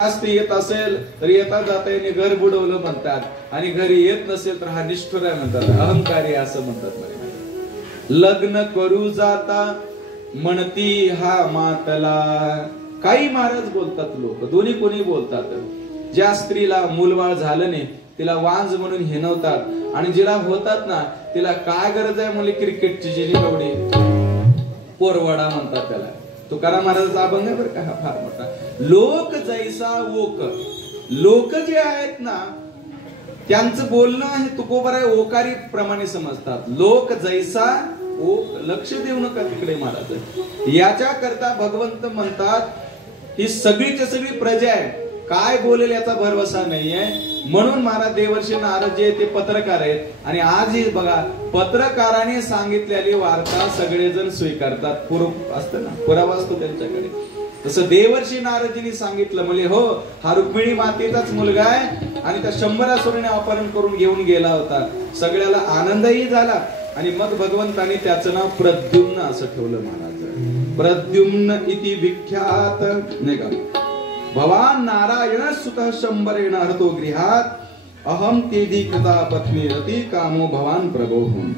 स्त्री येत असेल तर येता जाता येणे घर बुडवलं म्हणतात, आणि घरी येत नसेल तर हा निष्ठुर आहे म्हणतात, अहंकारी असं म्हणतात. लग्न करू जाता म्हणती हा मातला. काही महाराज बोलतात लोक, दोन्ही कोणी बोलतात. ज्या स्त्रीला मूलबाळ झालं नाही तिला वांज म्हणून हिणवतात, आणि जिला होतात ना तिला काय गरज आहे म्हणजे क्रिकेटची जी एवढी पोरवडा म्हणतात त्याला. तुकाराम महाराजांचा अभंग आहे बरं का हा फार मोठा. लोक जैसा ओक. लोक जे आहेत ना त्यांचं बोलणं हे तुकोबर आहे ओकारी प्रमाणे समजतात. लोक जैसा ओक. लक्ष देऊ नका तिकडे महाराज. याच्या करता भगवंत म्हणतात ही सगळीच्या सगळी प्रजा आहे, काय बोलेल याचा भरवसा नाहीये. म्हणून महाराज देवर्षी नारद जे ते पत्रकार आहेत, आणि आजही बघा पत्रकाराने सांगितलेली वार्ता सगळेजण स्वीकारतात. पुरावा असतं ना, पुरावा असतो त्यांच्याकडे. तसं देवर्षी नारदजींनी सांगितलं म्हणजे हो हा रुक्मिणी मातेचाच मुलगा आहे, आणि त्या 100 असुराने अपहरण करून घेऊन गेला होता. सगळ्याला आनंदही झाला, आणि मग भगवंताने त्याचं नाव प्रद्युम्न असं ठेवलं महाराज. प्रद्युम्न इति विख्यात नाही का. भवान नारायण सुतः 100 हरतो गृहात अहम तेधी कृता पत्नी रती कामो भवान प्रभोहून.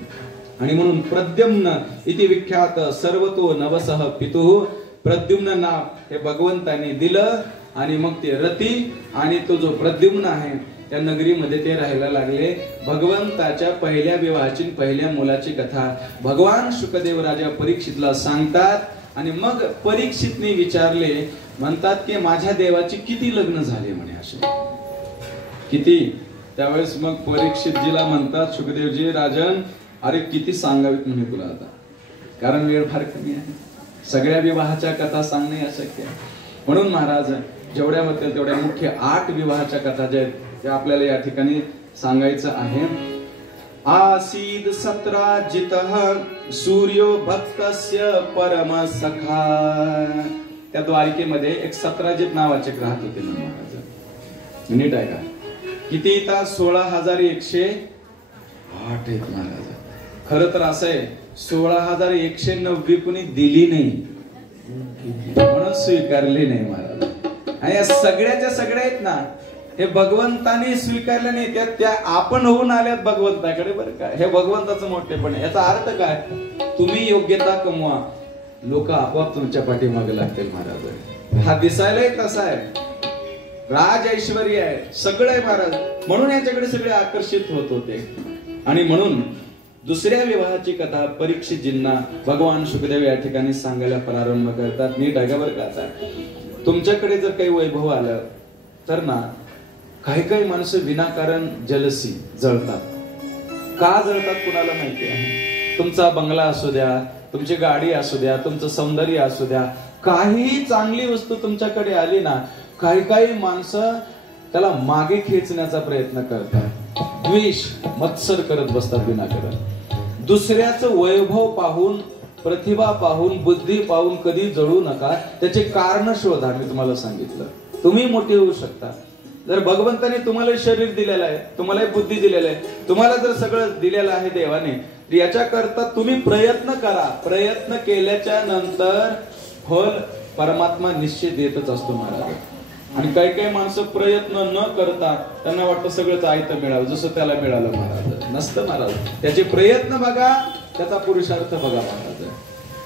आणि म्हणून प्रद्युम्न इति विख्यात सर्वतो नवसह पितुः. प्रद्युम्न नाव हे भगवंताने दिलं, आणि मग ते रती आणि तो जो प्रद्युम्न आहे त्या नगरीमध्ये ते राहायला लागले. भगवंताच्या पहिल्या विवाहाची पहिल्या मुलाची कथा भगवान शुकदेव राजा परीक्षितला सांगतात. आणि मग परीक्षितने विचारले, म्हणतात की माझ्या देवाची किती लग्न झाले म्हणे असे किती. त्यावेळेस मग परीक्षितजीला म्हणतात शुकदेवजी राजन अरे किती सांगावीत म्हणे तुला आता, कारण वेळ फार कमी आहे, सगळ्या विवाहाच्या कथा सांगणे अशक्य आहे. म्हणून महाराज जेवढ्या होतील तेवढ्या मुख्य 8 विवाहाच्या कथा ज्या आहेत त्या आपल्याला या ठिकाणी सांगायचं आहे. आसीद 17 जितः सूर्यो भक्तस्य परम सखा. त्या द्वारिकेमध्ये एक 17 नावाचे राहत होते ना महाराज. नीट आहे का. किती तास 16,108 आहेत महाराज. खरं तर असं आहे 16,190 कुणी दिली नाही म्हणून स्वीकारली नाही महाराज. आणि या सगळ्याच्या सगळ्या आहेत ना हे भगवंताने स्वीकारले नाही, त्या आपण होऊन आल्यात भगवंताकडे बरं का. हे भगवंताचं मोठेपण आहे. याचा अर्थ काय, तुम्ही योग्यता कमवा लोक आपोआप तुमच्या पाठीमागे लागतील महाराज. हा दिसायलाही तसा आहे, राज ऐश्वर्य आहे, सगळं आहे महाराज. म्हणून याच्याकडे सगळे आकर्षित होत होते. आणि म्हणून दुसऱ्या विवाहाची कथा परीक्षितजींना भगवान शुकदेव या ठिकाणी सांगायला प्रारंभ करतात. नीट आहे बरं का. आता तुमच्याकडे जर काही वैभव आलं तर ना काही काही माणसं विनाकारण जलसी जळतात. का जळतात कुणाला माहिती आहे. तुमचा बंगला असू द्या, तुमची गाडी असू द्या, तुमचं सौंदर्य असू द्या, काही चांगली वस्तू तुमच्याकडे आली ना काही काही माणसं त्याला मागे खेचण्याचा प्रयत्न करतात, द्वेष मत्सर करत बसतात विनाकारण. दुसऱ्याचं वैभव पाहून, प्रतिभा पाहून, बुद्धी पाहून कधी जळू नका. त्याचे कारण शोधा. मी तुम्हाला सांगितलं तुम्ही मोठे होऊ शकता. जर भगवंताने तुम्हाला शरीर दिलेलं आहे, तुम्हाला बुद्धी दिलेलं आहे, तुम्हाला जर सगळं दिलेलं आहे देवाने, याच्या करता तुम्ही प्रयत्न करा. प्रयत्न केल्याच्या नंतर फल परमात्मा निश्चित देतच असतो महाराज. आणि काही काही माणसं प्रयत्न न करता त्यांना वाटतं सगळंच आयतं मिळावं जसं त्याला मिळालं महाराज. नसतं महाराज. त्याचे प्रयत्न बघा, त्याचा पुरुषार्थ बघा महाराज.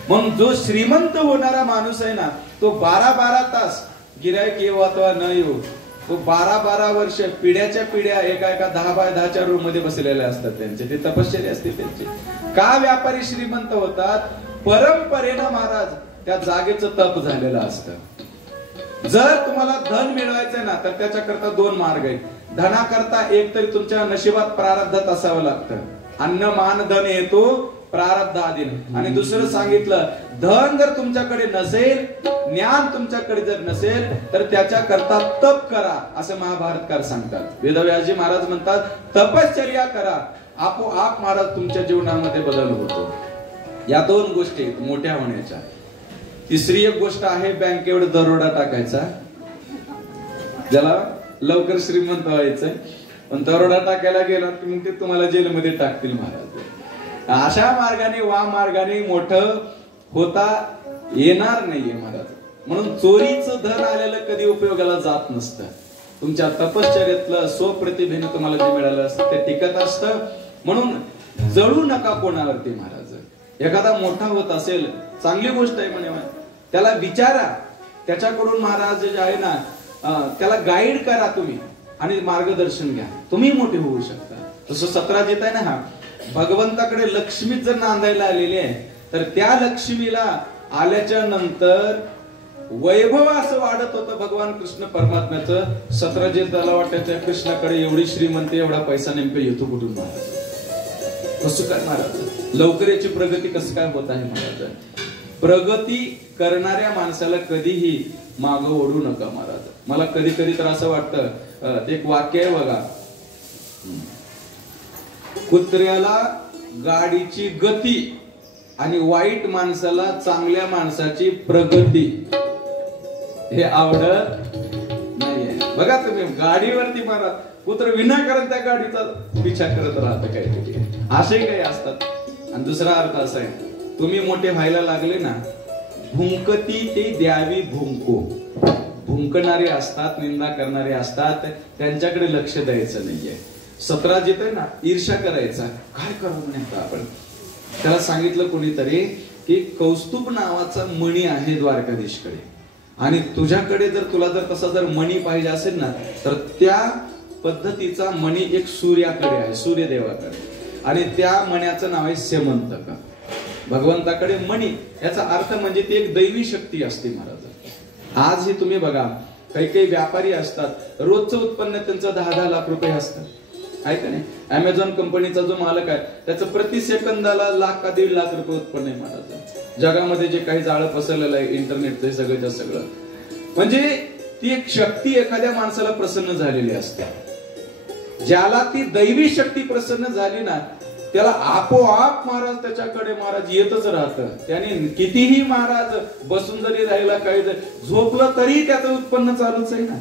मग जो श्रीमंत होणारा माणूस आहे ना तो 12-12 तास गिऱ्हाईक येऊ अथवा न येऊ तो 12-12 वर्ष पिढ्याच्या पिढ्या एका 10x10च्या रूम मध्ये बसलेल्या असतात. त्यांचे ते तपश्चर्या असते त्यांची. का व्यापारी श्रीमंत होतात, परंपरेनं महाराज त्या जागेचं तप झालेलं असतं. जर तुम्हाला धन मिळवायचंय ना तर त्याच्याकरता 2 मार्ग आहेत. धनाकरता एक तरी तुमच्या नशिबात प्रारब्धात असावं लागतं. अन्न मान धन येतो प्रारब्धाधीन. आणि दुसरं सांगितलं धन जर तुमच्याकडे नसेल, ज्ञान तुमच्याकडे जर नसेल तर त्याच्या करता तप करा असं महाभारतकार सांगतात. वेदव्यासजी महाराज म्हणतात तपश्चर्या करा, आपोआप महाराज तुमच्या जीवनामध्ये बदल होतो. या 2 गोष्टी आहेत मोठ्या होण्याच्या. तिसरी एक गोष्ट आहे बँकेवर दरोडा टाकायचा. ज्याला लवकर श्रीमंत व्हायचंय पण दरोडा टाकायला गेला की मग ते तुम्हाला जेलमध्ये टाकतील महाराज. अशा मार्गाने मार्गाने मोठं होता येणार नाहीये महाराज. म्हणून चोरीचं धन आलेलं कधी उपयोगाला जात नसतं. तुमच्या तपश्चर्यातलं स्वप्रतिभेने तुम्हाला जे मिळालं असतं ते टिकत असतं. म्हणून जळू नका कोणावरती महाराज. एखादा मोठा होत असेल, चांगली गोष्ट आहे म्हणे, त्याला विचारा, त्याच्याकडून महाराज जे आहे ना त्याला गाईड करा तुम्ही आणि मार्गदर्शन घ्या, तुम्ही मोठे होऊ शकता. तसं सतराजित आहे ना, हा भगवंताकडे लक्ष्मी जर नांदायला आलेली आहे तर त्या लक्ष्मीला आल्याच्या नंतर वैभव असं वाढत होतं भगवान कृष्ण परमात्म्याचं. सतराजिताला वाटायचं कृष्णाकडे एवढी श्रीमंती, एवढा पैसा नेमका येतो कुठून महाराज, कसं काय महाराज, लवकर याची प्रगती कसं काय होत आहे महाराज. प्रगती करणाऱ्या माणसाला कधीही मागं ओढू नका महाराज. मला कधी कधी तर असं वाटतं, एक वाक्य आहे बघा, कुत्र्याला गाडीची गती आणि वाईट माणसाला चांगल्या माणसाची प्रगती हे आवडत नाहीये. बघा तुम्ही गाडीवरती मारा, कुत्र विनाकारण त्या गाडीचा पिछा करत राहतं काहीतरी, असे काही असतात. आणि दुसरा अर्थ असा आहे, तुम्ही मोठे व्हायला लागले ना, भुंकती ते द्यावी भुंको. भुंकणारे असतात, निंदा करणारे असतात, त्यांच्याकडे लक्ष द्यायचं नाहीये. सतराजित आहे ना, ईर्ष्या करायचा, काय करावं नेमकं आपण. त्याला सांगितलं कोणीतरी की कौस्तुभ नावाचा मणी आहे द्वारकाधीशकडे, आणि तुझ्याकडे जर तुला जर तसा जर मणी पाहिजे असेल ना, तर त्या पद्धतीचा मणी एक सूर्याकडे आहे, सूर्यदेवाकडे, आणि त्या मण्याचं नाव आहे सेमंतक. भगवंताकडे मणी याचा अर्थ म्हणजे ती एक दैवी शक्ती असते महाराज. आज ही तुम्ही बघा, काही काही व्यापारी असतात, रोजचं उत्पन्न त्यांचं 10-10 लाख रुपये असतं, आहे का नाही. अमेझॉन कंपनीचा जो मालक आहे त्याचं प्रति सेकंदाला 1 का 1.5 लाख रुपये उत्पन्न आहे महाराज. जगामध्ये जे काही जाळं पसरलेलं आहे इंटरनेटचं सगळं सगळं, म्हणजे ती एक शक्ती एखाद्या माणसाला प्रसन्न झालेली असते. ज्याला ती दैवी शक्ती प्रसन्न झाली ना, त्याला आपोआप महाराज त्याच्याकडे महाराज येतच राहतं. त्याने कितीही महाराज बसून जरी राहिला, काही जरी झोपलं तरी त्याचं उत्पन्न चालूच आहे ना,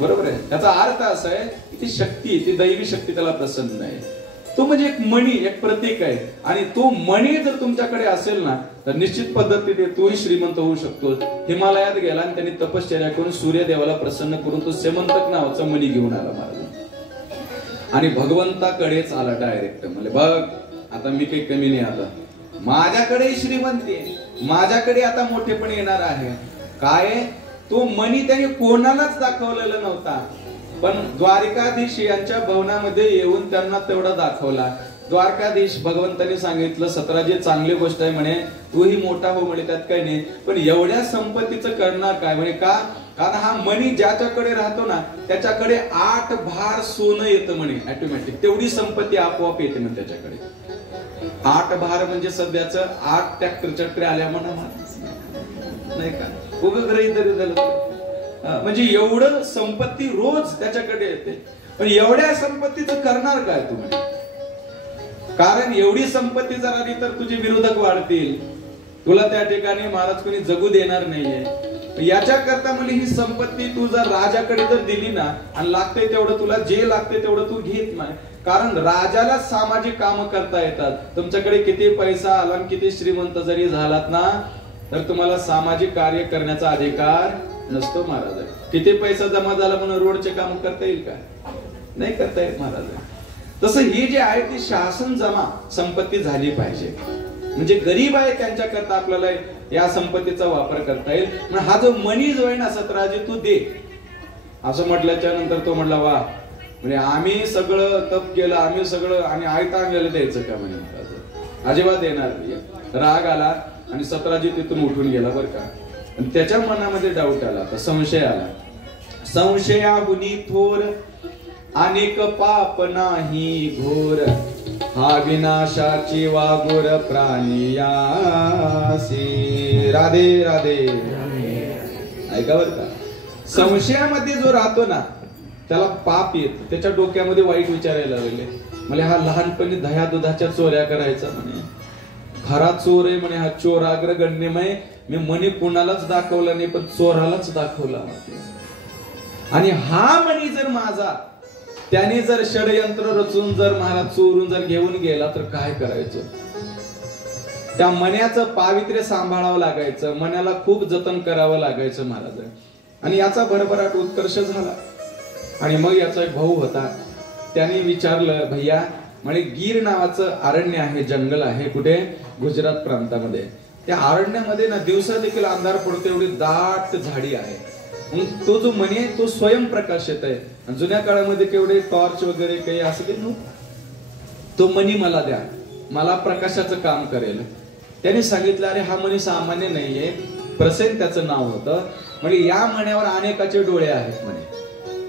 बरोबर आहे. त्याचा अर्थ असा आहे की ती शक्ती, ती दैवी शक्ती त्याला प्रसन्न आहे. तो म्हणजे एक मणी, एक प्रतीक आहे. आणि तो मणी जर तुमच्याकडे असेल ना, तर निश्चित पद्धतीने तोही श्रीमंत होऊ शकतो. हिमालयात गेला आणि त्यांनी तपश्चर्या करून सूर्यदेवाला प्रसन्न करून तो सेमंतक नावाचा मणी घेऊन आला महाराज, आणि भगवंताकडेच आला डायरेक्ट. म्हणजे बघ आता मी काही कमी नाही, आता माझ्याकडे श्रीमंती आहे, माझ्याकडे आता मोठेपण येणार आहे. काय तो मणी त्याने कोणालाच दाखवलेला नव्हता, पण द्वारकाधीश यांच्या भवनामध्ये येऊन त्यांना तेवढा दाखवला. द्वारकाधीश भगवंताने सांगितलं, सतराजी चांगली गोष्ट आहे म्हणे, तूही मोठा हो म्हणे, त्यात काही नाही, पण एवढ्या संपत्तीचं करणार काय म्हणे. का? कारण हा मणी ज्याच्याकडे राहतो ना त्याच्याकडे 8 भार सोनं येतं म्हणे ऑटोमॅटिक. तेवढी संपत्ती आपोआप येते म्हणे त्याच्याकडे. 8 भार म्हणजे सध्याच 8 ट्रॅक्टर आल्या म्हणा नाही का, उपग्रही तरी झालं. म्हणजे एवढं संपत्ती रोज त्याच्याकडे येते. पण एवढ्या संपत्तीचं करणार काय तुम्ही? कारण एवढी संपत्ती जर आली तर तुझे विरोधक वाढतील, तुला त्या ठिकाणी महाराज कोणी जगू देणार नाहीये. याच्या करता म्हणजे ही संपत्ती तू जर राजाकडे जर दिली ना, आणि लागते तेवढं तुला, जे लागते तेवढं तू घेत नाही. कारण राजाला सामाजिक काम करता येतात. तुमच्याकडे किती पैसा आला, किती श्रीमंत जरी झालात ना, तर तुम्हाला सामाजिक कार्य करण्याचा अधिकार नसतो महाराज. किती पैसा जमा झाला म्हणून रोडचे काम करता येईल का? नाही करता येत महाराज. तसं ही जी आहे ती शासन जमा संपत्ती झाली पाहिजे. म्हणजे गरीब आहे त्यांच्याकरता आपल्याला या संपत्तीचा वापर करता येईल. हा जो मनी जो आहे ना, सतराजी तू दे असं म्हटल्याच्या नंतर तो म्हटला, वा म्हणजे आम्ही सगळं तप केलं, आम्ही सगळं, आणि आयता आम्हाला द्यायचं का म्हणे महाराज, अजिबात येणार नाही. राग आला आणि सतराजी तिथून उठून गेला बरं का. आणि त्याच्या मनामध्ये डाऊट आला, संशय आला. संशयाहुनी थोर अनेक पाप नाही घोर, हा विनाशाची वागोर प्राणियासी. राधे राधे. ऐका बर का, संशयामध्ये जो राहतो ना त्याला पाप येत. त्याच्या डोक्यामध्ये वाईट विचार यायला लागले. म्हणजे हा लहानपणी दह्या दुधाच्या चोऱ्या करायचा म्हणे, खरा चोर आहे म्हणे, हा चोर अग्रगण्यमय. मी मणी कुणालाच दाखवला नाही, पण चोरालाच दाखवला. आणि हा मणी जर माझा, त्याने जर षडयंत्र रचून जर महाराज चोरून जर घेऊन गेला तर काय करायचं? त्या मण्याचं पावित्र्य सांभाळावं लागायचं, मण्याला खूप जतन करावं लागायचं महाराज. आणि याचा भरभराट उत्कर्ष झाला. आणि मग याचा एक भाऊ होता, त्याने विचारलं, भैया म्हणे गीर नावाचं अरण्य आहे, जंगल आहे कुठे, गुजरात प्रांतामध्ये. त्या अरण्यामध्ये ना दिवसा देखील अंधार पडतो, एवढी दाट झाडी आहे. तो जो मणी आहे तो स्वयंप्रकाशित आहे. जुन्या काळामध्ये केवढे टॉर्च वगैरे काही असं काही नव्हतं. तो मणी मला द्या, मला प्रकाशाचं काम करेल. त्याने सांगितलं, अरे हा मणी सामान्य नाहीये, प्रसेन त्याचं नाव होतं. म्हणजे या मण्यावर अनेकाचे डोळे आहेत म्हणे,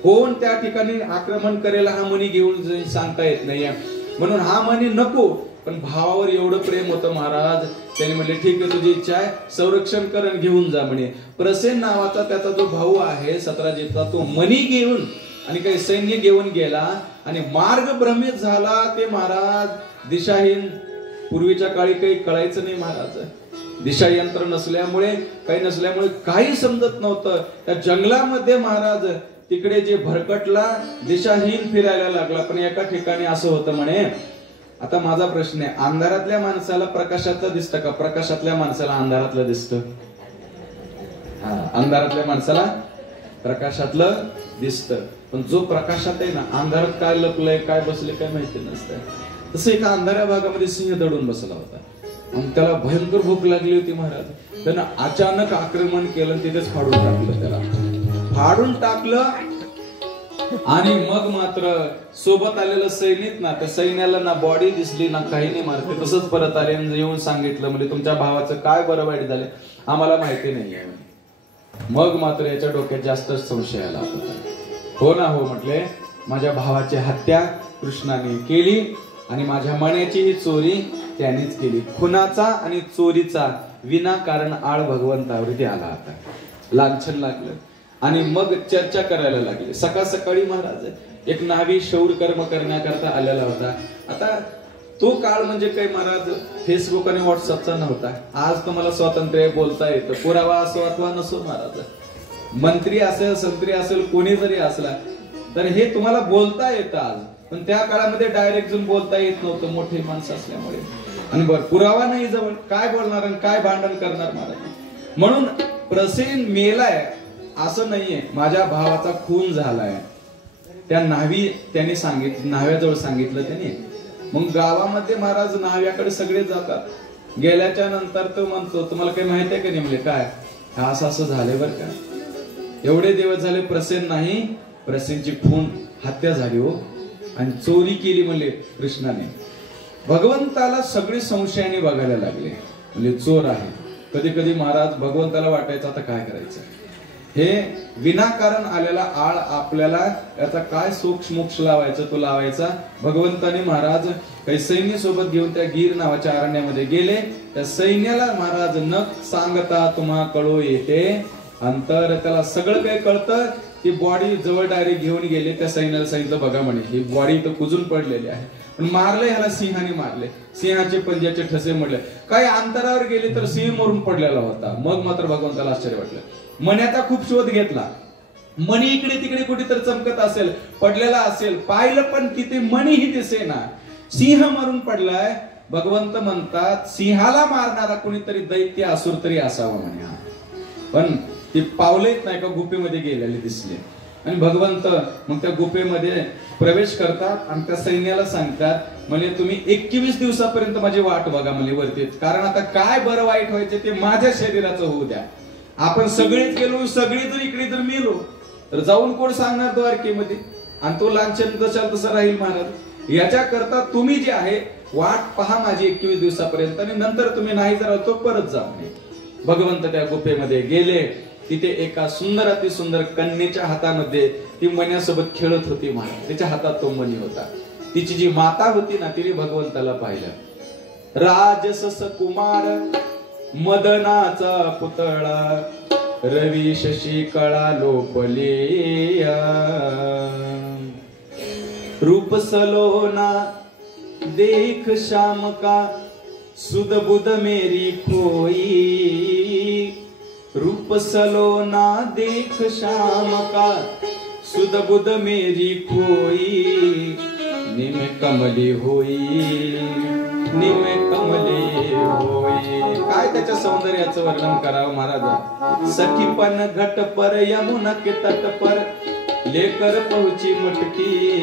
कोण त्या ठिकाणी आक्रमण करेल हा मणी घेऊन सांगता येत नाहीये. म्हणून हा मणी नको. पण भावावर एवढं प्रेम होतं महाराज, त्याने म्हणले ठीक आहे, तुझी इच्छा आहे, संरक्षण करण घेऊन जा म्हणे. प्रसेन नावाचा त्याचा जो भाऊ आहे सतराजीतचा, तो मणी घेऊन आणि काही सैन्य घेऊन गेला आणि मार्ग भ्रमित झाला. ते महाराज दिशाहीन, पूर्वीच्या काळी काही कळायचं नाही महाराज, दिशा यंत्र नसल्यामुळे, काही नसल्यामुळे काही समजत नव्हतं. त्या जंगलामध्ये महाराज तिकडे जे भरकटला, दिशाहीन फिरायला लागला. पण एका ठिकाणी असं होतं म्हणे, आता माझा प्रश्न आहे, अंधारातल्या माणसाला प्रकाशातलं दिसतं का, प्रकाशातल्या माणसाला अंधारातलं दिसतं? अंधारातल्या माणसाला प्रकाशातलं दिसतं. पण जो प्रकाशात आहे ना, अंधारात काय लपलंय काय बसले काय माहिती नसतं. तसं एका अंधाऱ्या भागामध्ये सिंह दडून बसला होता. मग त्याला भयंकर भूक लागली होती महाराज. त्यानं अचानक आक्रमण केलं, तिथेच फाडून टाकलं, त्याला फाडून टाकलं. आणि मग मात्र सोबत आलेलं सैनिक ना, त्या सैन्याला ना बॉडी दिसली ना काही नाही मारते, तसंच परत आले. येऊन सांगितलं, म्हणजे तुमच्या भावाचं काय बरं वाईट झालं आम्हाला माहिती नाहीये. मग मात्र याच्या डोक्यात जास्तच संशय आला. हो ना हो म्हटले, माझ्या भावाची हत्या कृष्णाने केली आणि माझ्या मण्याची ही चोरी त्यानेच केली. खुनाचा आणि चोरीचा विनाकारण आळ भगवंतावरती आला. आता लांछन लागलं आणि मग चर्चा करायला लागली. सकाळ सकाळी महाराज एक न्हावी शौर कर्म करण्याकरता आलेला होता. आता तो काळ म्हणजे काही महाराज फेसबुक आणि व्हॉट्सअपचा नव्हता. आज तुम्हाला स्वातंत्र्य बोलता येतं, पुरावा असो अथवा नसो महाराज, मंत्री असेल संत्री असेल कोणी जरी असला तर हे तुम्हाला बोलता येतं आज. पण त्या काळामध्ये डायरेक्ट जाऊन बोलता येत नव्हतं, मोठी माणसं असल्यामुळे. आणि बरं पुरावा नाही जवळ, काय बोलणार आणि काय भांडण करणार महाराज. म्हणून प्रसेन मेलाय असं नाहीये, माझ्या भावाचा खून झालाय. त्या न्हावी त्याने सांगितलं, न्हाव्याजवळ सांगितलं त्याने. मग गावामध्ये महाराज न्हाव्याकडे सगळे जातात. गेल्याच्या नंतर तो म्हणतो, तुम्हाला काही माहिती आहे का नाही? म्हणजे काय, हा असं झाले बरं का, एवढे दिवस झाले प्रसेन नाही, प्रसेनची खून हत्या झाली हो, आणि चोरी केली म्हणले कृष्णाने. भगवंताला सगळे संशयाने बघायला लागले, म्हणजे चोर आहे. कधी कधी महाराज भगवंताला वाटायचं आता काय करायचं, हे विनाकारण आलेला आळ आपल्याला याचा काय सोक्ष मोक्ष लावायचा तो लावायचा. भगवंताने महाराज काही सैन्य सोबत घेऊन त्या गीर नावाच्या अरण्यामध्ये गेले. त्या सैन्याला महाराज न सांगता तुम्हा कळू येते अंतर, त्याला सगळं काही कळतं. ती बॉडी जवळ डायरेक्ट घेऊन गेले. त्या सैन्याला सांगितलं, बघा म्हणे ही बॉडी तर कुजून पडलेली आहे, पण मारले ह्याला सिंहाने मारले, सिंहाचे पंजाचे ठसे मोडले. काही अंतरावर गेले तर सिंह मरून पडलेला होता. मग मात्र भगवंताला आश्चर्य वाटलं. मण्याचा खूप शोध घेतला, मणी इकडे तिकडे कुठेतरी चमकत असेल, पडलेला असेल, पाहिलं पण तिथे मणीही दिसेना, सिंह मरून पडलाय. भगवंत म्हणतात सिंहाला मारणारा कोणीतरी दैत्य असुर तरी असावा म्हणे. पण ते पावलेच नाही का गुफेमध्ये गेलेले दिसले. आणि भगवंत मग त्या गुफेमध्ये प्रवेश करतात आणि त्या सैन्याला सांगतात, म्हणजे तुम्ही 21 दिवसापर्यंत माझी वाट बघा म्हणजे वरती, कारण आता काय बरं वाईट व्हायचे ते माझ्या शरीराचं होऊ द्या. आपण सगळेच गेलो, सगळे जर इकडे जर मेलो तर जाऊन कोण सांगणार द्वारकेमध्ये, आणि तो लांछन जसा तसं राहील महाराज. याच्या करता तुम्ही जे आहे वाट पहा माझी 21 दिवसापर्यंत, आणि नंतर तुम्ही नाही जर तो परत जा म्हणे. भगवंत त्या गुफेमध्ये गेले. तिथे एका सुंदर अति सुंदर कन्येच्या हातामध्ये ती मण्यासोबत खेळत होती महाराज. तिच्या हातात तो मणी होता. तिची जी माता होती ना, तिने भगवंताला पाहिलं. राजसस कुमार मदनाचा पुतळा, रवी शशी कळा लोपले, रूप सलोना देख श्याम का, सुध बुध मेरी खोई, रूप सलोना देख श्याम का, सुध बुध मेरी खोई, निम कमली होई. निमे कमले होय. काय त्याच्या सौंदर्याचं वर्णन करावं महाराज. सखीपन घट पर यमुना के तट पर लेकर पहुंची मटकी,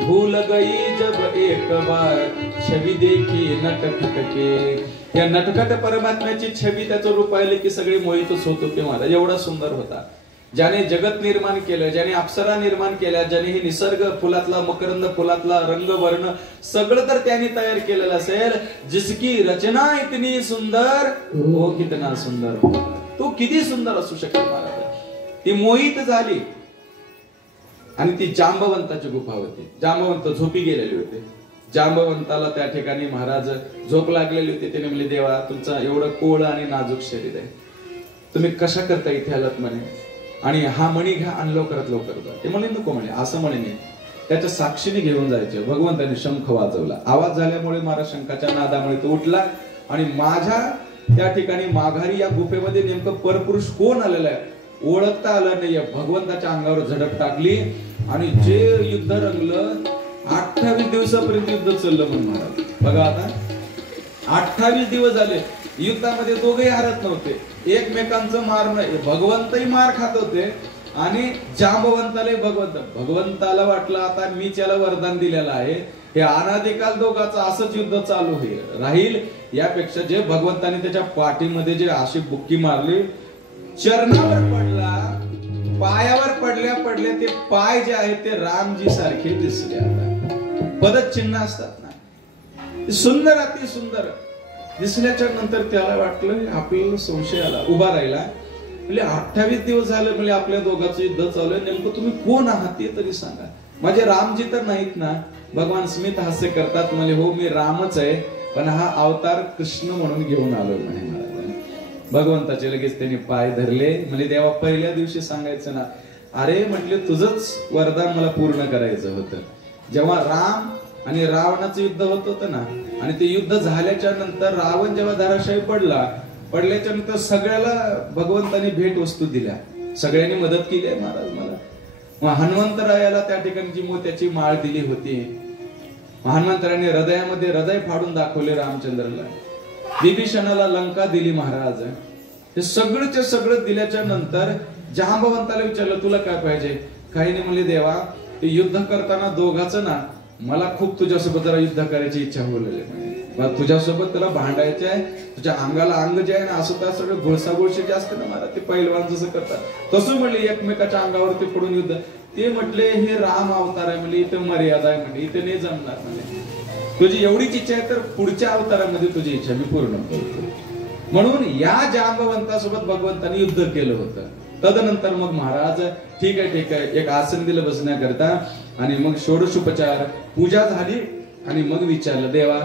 भूल गई जब एक बार छवि देखी नटखट के. या नटखट परमात्म्याची छबी त्याचं रूप पाहिले की सगळे मोहितच होतो की महाराज. एवढा सुंदर होता. ज्याने जगत निर्माण केलं, ज्याने अप्सरा निर्माण केल्या, ज्याने ही निसर्ग फुलातला मकरंद फुलातला रंग वर्ण सगळं तर त्याने तयार केलेलं असेल. जिसकी रचना इतनी सुंदर वो कितना सुंदर, तो किती सुंदर असू शकेल महाराज. ती मोहित झाली आणि ती जांबवंताची गुफा होती. जांबवंत झोपी गेलेले होते. जांबवंताला त्या ठिकाणी महाराज झोप लागलेली होती. त्याने म्हणले देवा तुमचा एवढं कोळ आणि नाजूक शरीर आहे, तुम्ही कशा करता इथे आलात म्हणे, आणि हा मणी घ्या आणि लवकरात लवकर जा. ते म्हणे नको म्हणे, असं म्हणे नाही, त्याच्या साक्षीने घेऊन जायचे. भगवंताने शंख वाजवला. आवाज झाल्यामुळे महाराज शंखाच्या नादामुळे तो उठला आणि माझ्या त्या ठिकाणी माघारी या गुफेमध्ये नेमकं परपुरुष कोण आलेला आहे ओळखता आलं नाहीये. भगवंताच्या अंगावर झडप टाकली आणि जे युद्ध रंगलं 28 दिवसापर्यंत युद्ध चाललं म्हणून महाराज. बघा आता 28 दिवस झाले युद्धामध्ये दोघेही हरत नव्हते. एकमेकांचं मारणं, भगवंतही मार खात होते आणि जांबवंतालाही भगवंताला वाटलं आता मी त्याला वरदान दिलेलं आहे, हे अनादिकाल दोघांचं असंच युद्ध चालू राहील, यापेक्षा जे भगवंताने त्याच्या पाठीमध्ये जे अशी बुक्की मारली, चरणावर पडला, पायावर पडल्या पडल्या ते पाय जे आहेत ते रामजी सारखे दिसले. आता पदचिन्ह असतात ना, सुंदर अति सुंदर दिसल्याच्या नंतर त्याला वाटलं आपल्याला संशय आला. उभा राहिला. म्हणजे 28 दिवस झाले म्हणजे आपल्या दोघांचं युद्ध चालू आहे, नेमकं तुम्ही कोण आहात ते तरी सांगा. माझे रामजी तर नाहीत ना. भगवान स्मित हास्य करतात म्हणजे हो मी रामच आहे, पण हा अवतार कृष्ण म्हणून घेऊन आलो म्हणे महाराज. भगवंताचे लगेच त्यांनी पाय धरले. म्हणजे देवा पहिल्या दिवशी सांगायचं ना, अरे म्हटले तुझंच वरदान मला पूर्ण करायचं होतं. जेव्हा राम आणि रावणाचं युद्ध होत होतं ना, आणि ते युद्ध झाल्याच्या नंतर रावण जेव्हा धाराशायी पडल्याच्या नंतर सगळ्याला भगवंतानी भेट वस्तू दिल्या, सगळ्यांनी मदत केली आहे महाराज मला. मग हनुमंतरायाला त्या ठिकाणी मोत्याची माळ दिली होती. हनुमंतरायाने हृदयामध्ये हृदय फाडून दाखवले रामचंद्रला. विभीषणाला लंका दिली महाराज. हे सगळंच्या सगळं दिल्याच्या नंतर जांबवंताला विचारलं तुला काय पाहिजे. काही नाही म्हणले देवा ते युद्ध करताना दोघांचं ना मला खूप तुझ्यासोबत जरा युद्ध करायची इच्छा होलेली, तुझ्यासोबत त्याला भांडायचं आहे, तुझ्या अंगाला अंग जे आहे ना असं त्या सगळं घोळसाघोळशी जे असतं ना मला, ते पैलवान जसं करतात तसं म्हणले एकमेकाच्या अंगावरती पडून युद्ध. ते म्हटले हे राम अवतार आहे म्हणजे इथे मर्यादा आहे म्हणजे इथे नाही जमणार म्हणजे, तुझी एवढीच इच्छा आहे तर पुढच्या अवतारामध्ये तुझी इच्छा मी पूर्ण करतो. म्हणून या जांबवंतासोबत भगवंताने युद्ध केलं होतं. तदनंतर मग महाराज ठीक आहे एक आसन दिलं बसण्याकरता आणि मग षोडशोपचार पूजा झाली आणि मग विचारलं देवा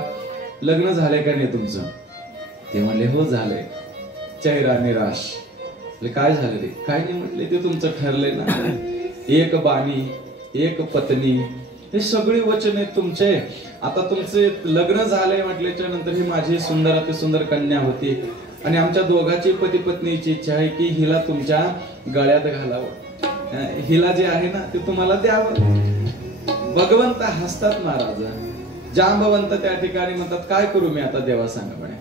लग्न झालंय का नाही तुमचं. ते म्हणले हो झालंय. चेहरा निराश. काय झालं रे. काय नाही म्हटले ते तुमचं ठरलंय ना, एक बाणी एक पत्नी हे सगळे वचन आहेत तुमचे. आता तुमचे लग्न झालंय म्हटल्याच्या नंतर ही माझी सुंदर अति सुंदर कन्या होती आणि आमच्या दोघांची पती पत्नीची इच्छा आहे की हिला तुमच्या गळ्यात घालावं, हिला जे आहे ना ते तुम्हाला द्यावं. भगवंत हसतात महाराज. जांबवंत त्या ठिकाणी म्हणतात काय करू मी आता देवा सांगा म्हणे.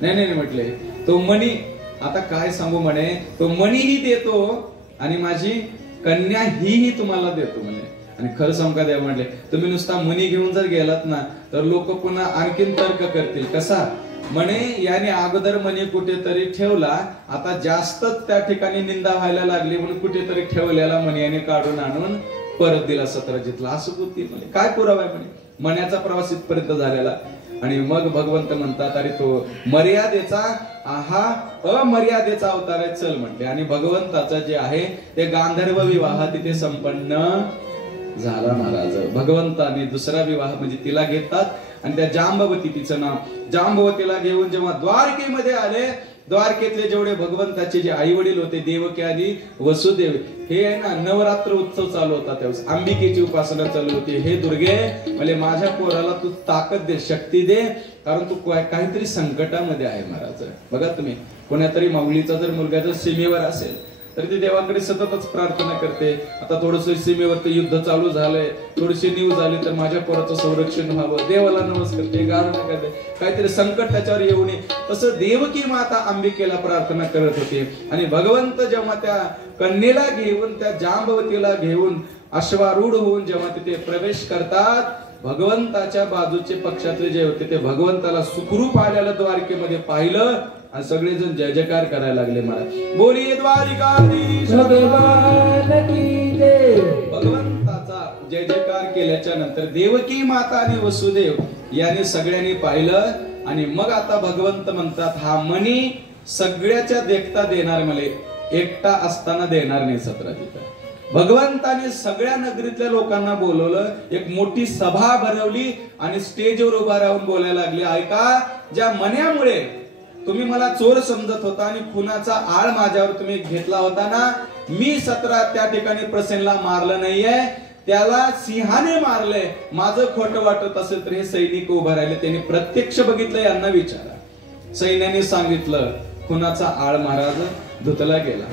नाही नाही म्हटले तो मणी आता काय सांगू म्हणे, तो मणीही देतो आणि माझी कन्या ही तुम्हाला देतो म्हणे. आणि खरं सांगू का देवा म्हटले तुम्ही नुसता मणी घेऊन जर गेलात ना तर लोक पुन्हा आणखीन तर्क करतील. कसा म्हणे याने अगोदर मणी कुठेतरी ठेवला, आता जास्तच त्या ठिकाणी निंदा व्हायला लागली म्हणून कुठेतरी ठेवलेला मणी याने काढून आणून परत दिला सतराजितला. असं बोलतील म्हणे. काय पुरावा आहे म्हणे. मण्याचा प्रवास इथपर्यंत झालेला. आणि मग भगवंत म्हणतात अरे तो मर्यादेचा हा अमर्यादेचा अवतार आहे चल म्हटले. आणि भगवंताचा जे आहे ते गांधर्व विवाह तिथे संपन्न झाला महाराज. भगवंताने दुसरा विवाह म्हणजे तिला घेतात आणि त्या जांबवती तिचं नाव जांबवतीला घेऊन जेव्हा द्वारकेमध्ये आले, द्वारकेतले जेवढे भगवंताचे जे आई वडील होते देवकी आणि वसुदेव हे आहे ना नवरात्र उत्सव चालू होता त्यावेळेस, अंबिकेची उपासना चालू होती. हे दुर्गे म्हणजे माझ्या पोराला तू ताकद दे, शक्ती दे, कारण तू काहीतरी संकटामध्ये आहे महाराज. बघा तुम्ही कोणातरी माऊलीचा जर मुलगा जर सीमेवर असेल तर ती देवाकडे सततच प्रार्थना करते. आता थोडस सीमेवरती युद्ध चालू झालंय, थोडीशी न्यूज आली तर माझ्या पोराचं संरक्षण व्हावं, देवाला नमस्कार करते, गाणं करते, काहीतरी संकट त्याच्यावर येऊ नये. तसं देवकी माता अंबिकेला प्रार्थना करत होती. आणि भगवंत जेव्हा त्या कन्येला घेऊन, त्या जांबवतीला घेऊन अश्वारूढ होऊन जेव्हा तिथे प्रवेश करतात, भगवंताच्या बाजूचे पक्षातले जे होते ते भगवंताला सुखरूप आलेलं द्वारकेमध्ये पाहिलं आणि सगळेजण जय जयकार करायला लागले. महाराज बोलिये द्वारिकाधीश भगवान की जय. भगवंताचा जय जयकार केल्याच्या नंतर देवकी माता आणि वसुदेव याने सगळ्यांनी पाहिलं. आणि मग आता भगवंत म्हणतात, हा मणी सगळ्याच्या देखता देणार, मला एकटा असताना देणार नाही. सतराजीचा भगवंताने सगळ्या नगरीतल्या लोकांना बोलवलं, एक मोठी सभा भरवली आणि स्टेजवर उभा राहून बोलायला लागले, ऐका, ज्या मण्यामुळे तुम्ही मला चोर समजत होता आणि खुनाचा आळ माझ्यावर तुम्ही घेतला होता ना, मी 17 त्या ठिकाणी प्रसेनला मारलं नाहीये, त्याला सिंहाने मारले. माझं खोटं वाटत असेल तर हे सैनिक उभा राहिले, त्यांनी प्रत्यक्ष बघितलं, यांना विचारा. सैन्याने सांगितलं, खुनाचा आळ महाराज धुतला गेला,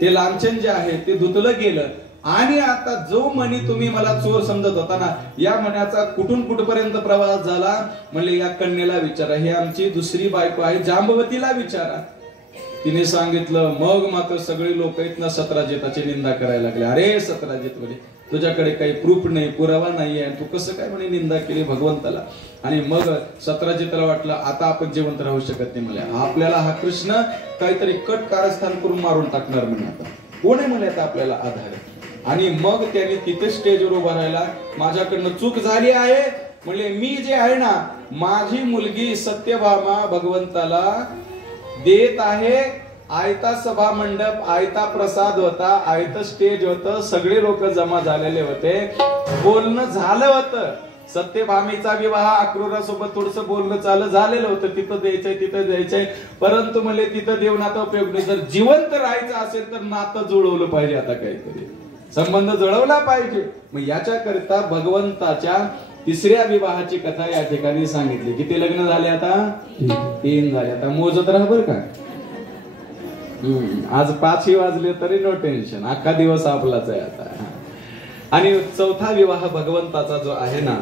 ते लांछन जे आहे ते धुतलं गेलं. आणि आता जो मणी तुम्ही मला चोर समजत होता ना, या मण्याचा कुठून कुठपर्यंत प्रवास झाला? म्हणले या कन्येला विचारा, ही आमची दुसरी बायको आहे, जांबवतीला विचारा. तिने सांगितलं. मग मात्र सगळे लोक इथनं सतराजिताची निंदा करायला लागले. अरे सतराजित म्हणे, तुझ्याकडे काही प्रूफ नाही, पुरावा नाहीये, तू कसं काय म्हणे निंदा केली भगवंताला? आणि मग सतराजिताला वाटलं आता आपण जिवंत राहू शकत नाही, मला आपल्याला हा कृष्ण काहीतरी कट कारस्थान करून मारून टाकणार म्हणे, आता कोण आहे म्हणे आता आपल्याला आधार. आणि मग त्याने तिथे स्टेजवर उभा राहिला, माझ्याकडनं चूक झाली आहे म्हणले, मी जे आहे ना, माझी मुलगी सत्यभामा भगवंताला देत आहे. आयता सभा मंडप, आयता प्रसाद होता, आयत स्टेज होतं, सगळे लोक जमा झालेले होते, बोलणं झालं होतं. सत्यभामेचा विवाह अक्रूरासोबत थोडस बोलणं चालू झालेलं होतं, तिथं द्यायचंय तिथं द्यायचंय, परंतु मला तिथं देऊन आता उपयोग नाही. जर जिवंत राहायचं असेल तर नातं जुळवलं पाहिजे, आता काहीतरी संबंध जुळवला पाहिजे. मग याच्याकरिता भगवंताच्या तिसऱ्या विवाहाची कथा या ठिकाणी सांगितली. किती लग्न झाले आता? 3 झाले. आता मोजत राहा बरं का. आज 5 वाजले तरी नो टेन्शन, अख्खा दिवस आपलाच आहे आता. आणि चौथा विवाह भगवंताचा जो आहे ना,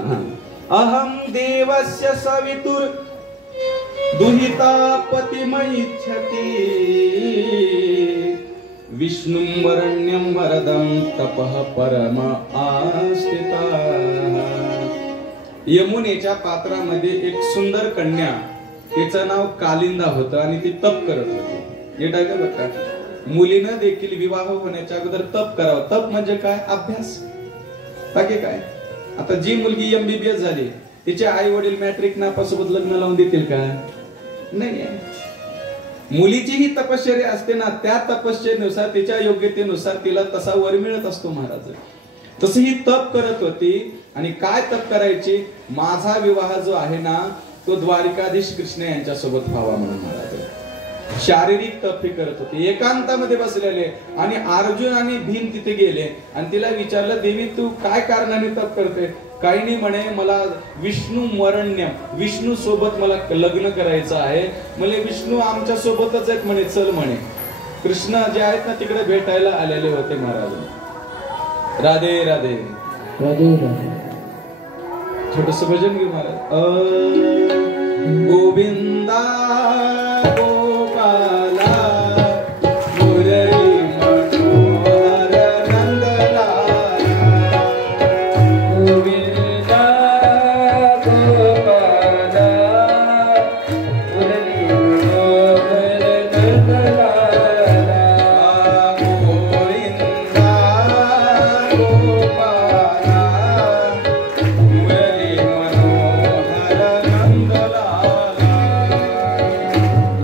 अहम देवस्य सवितुर दुहिता पतिमैच्छति विष्णुं वरण्यं वरदं तपः परम आस्थिता. यमुनेच्या पात्रामध्ये एक सुंदर कन्या, तिचं नाव कालिंदा होतं आणि ती तप करत होती. हे टाका बघा, मुलीनं देखील विवाह होण्याच्या अगोदर तप करावं. तप म्हणजे काय? अभ्यास. बाकी काय? आता जी मुलगी MBBS झाली, तिचे आई वडील मॅट्रिक नापासोबत लग्न लावून देतील का? नाही. मुलीची ही तपश्चर्या असते ना, त्या तपश्चर्येनुसार, तिच्या योग्यतेनुसार तिला तसा वर मिळत असतो महाराज. तसं ही तप करत होती. आणि काय तप करायची? माझा विवाह जो आहे ना, तो द्वारिकाधीश कृष्ण यांच्यासोबत व्हावा म्हणून महाराज. शारीरिक तप करत होते, एकांतामध्ये बसलेले. आणि अर्जुन आणि भीम तिथे गेले आणि तिला विचारलं, देवी तू काय कारणाने तप करते? काही नाही म्हणे, मला विष्णू वरण्यम, विष्णू सोबत मला लग्न करायचं आहे. म्हणजे विष्णू आमच्या सोबतच आहेत म्हणे, चल म्हणे. कृष्ण जे आहेत ना तिकडे भेटायला आलेले होते महाराज. राधे राधे राधे राधे. छोटस भजन घेऊ महाराज. गोविंदा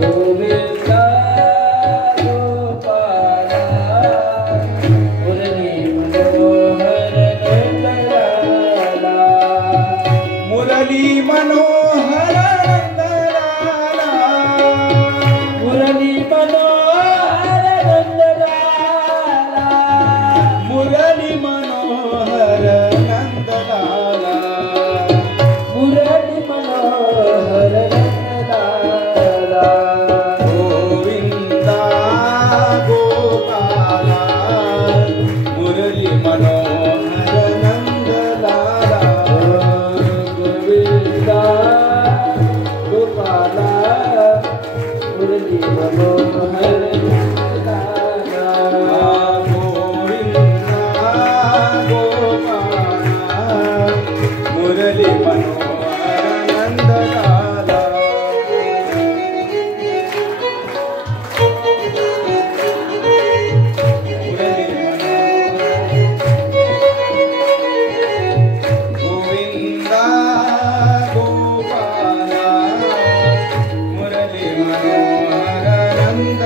Oh मुरली मनोहर नंद लाला गोविंदा गोपाला मुरली मनोहर नंद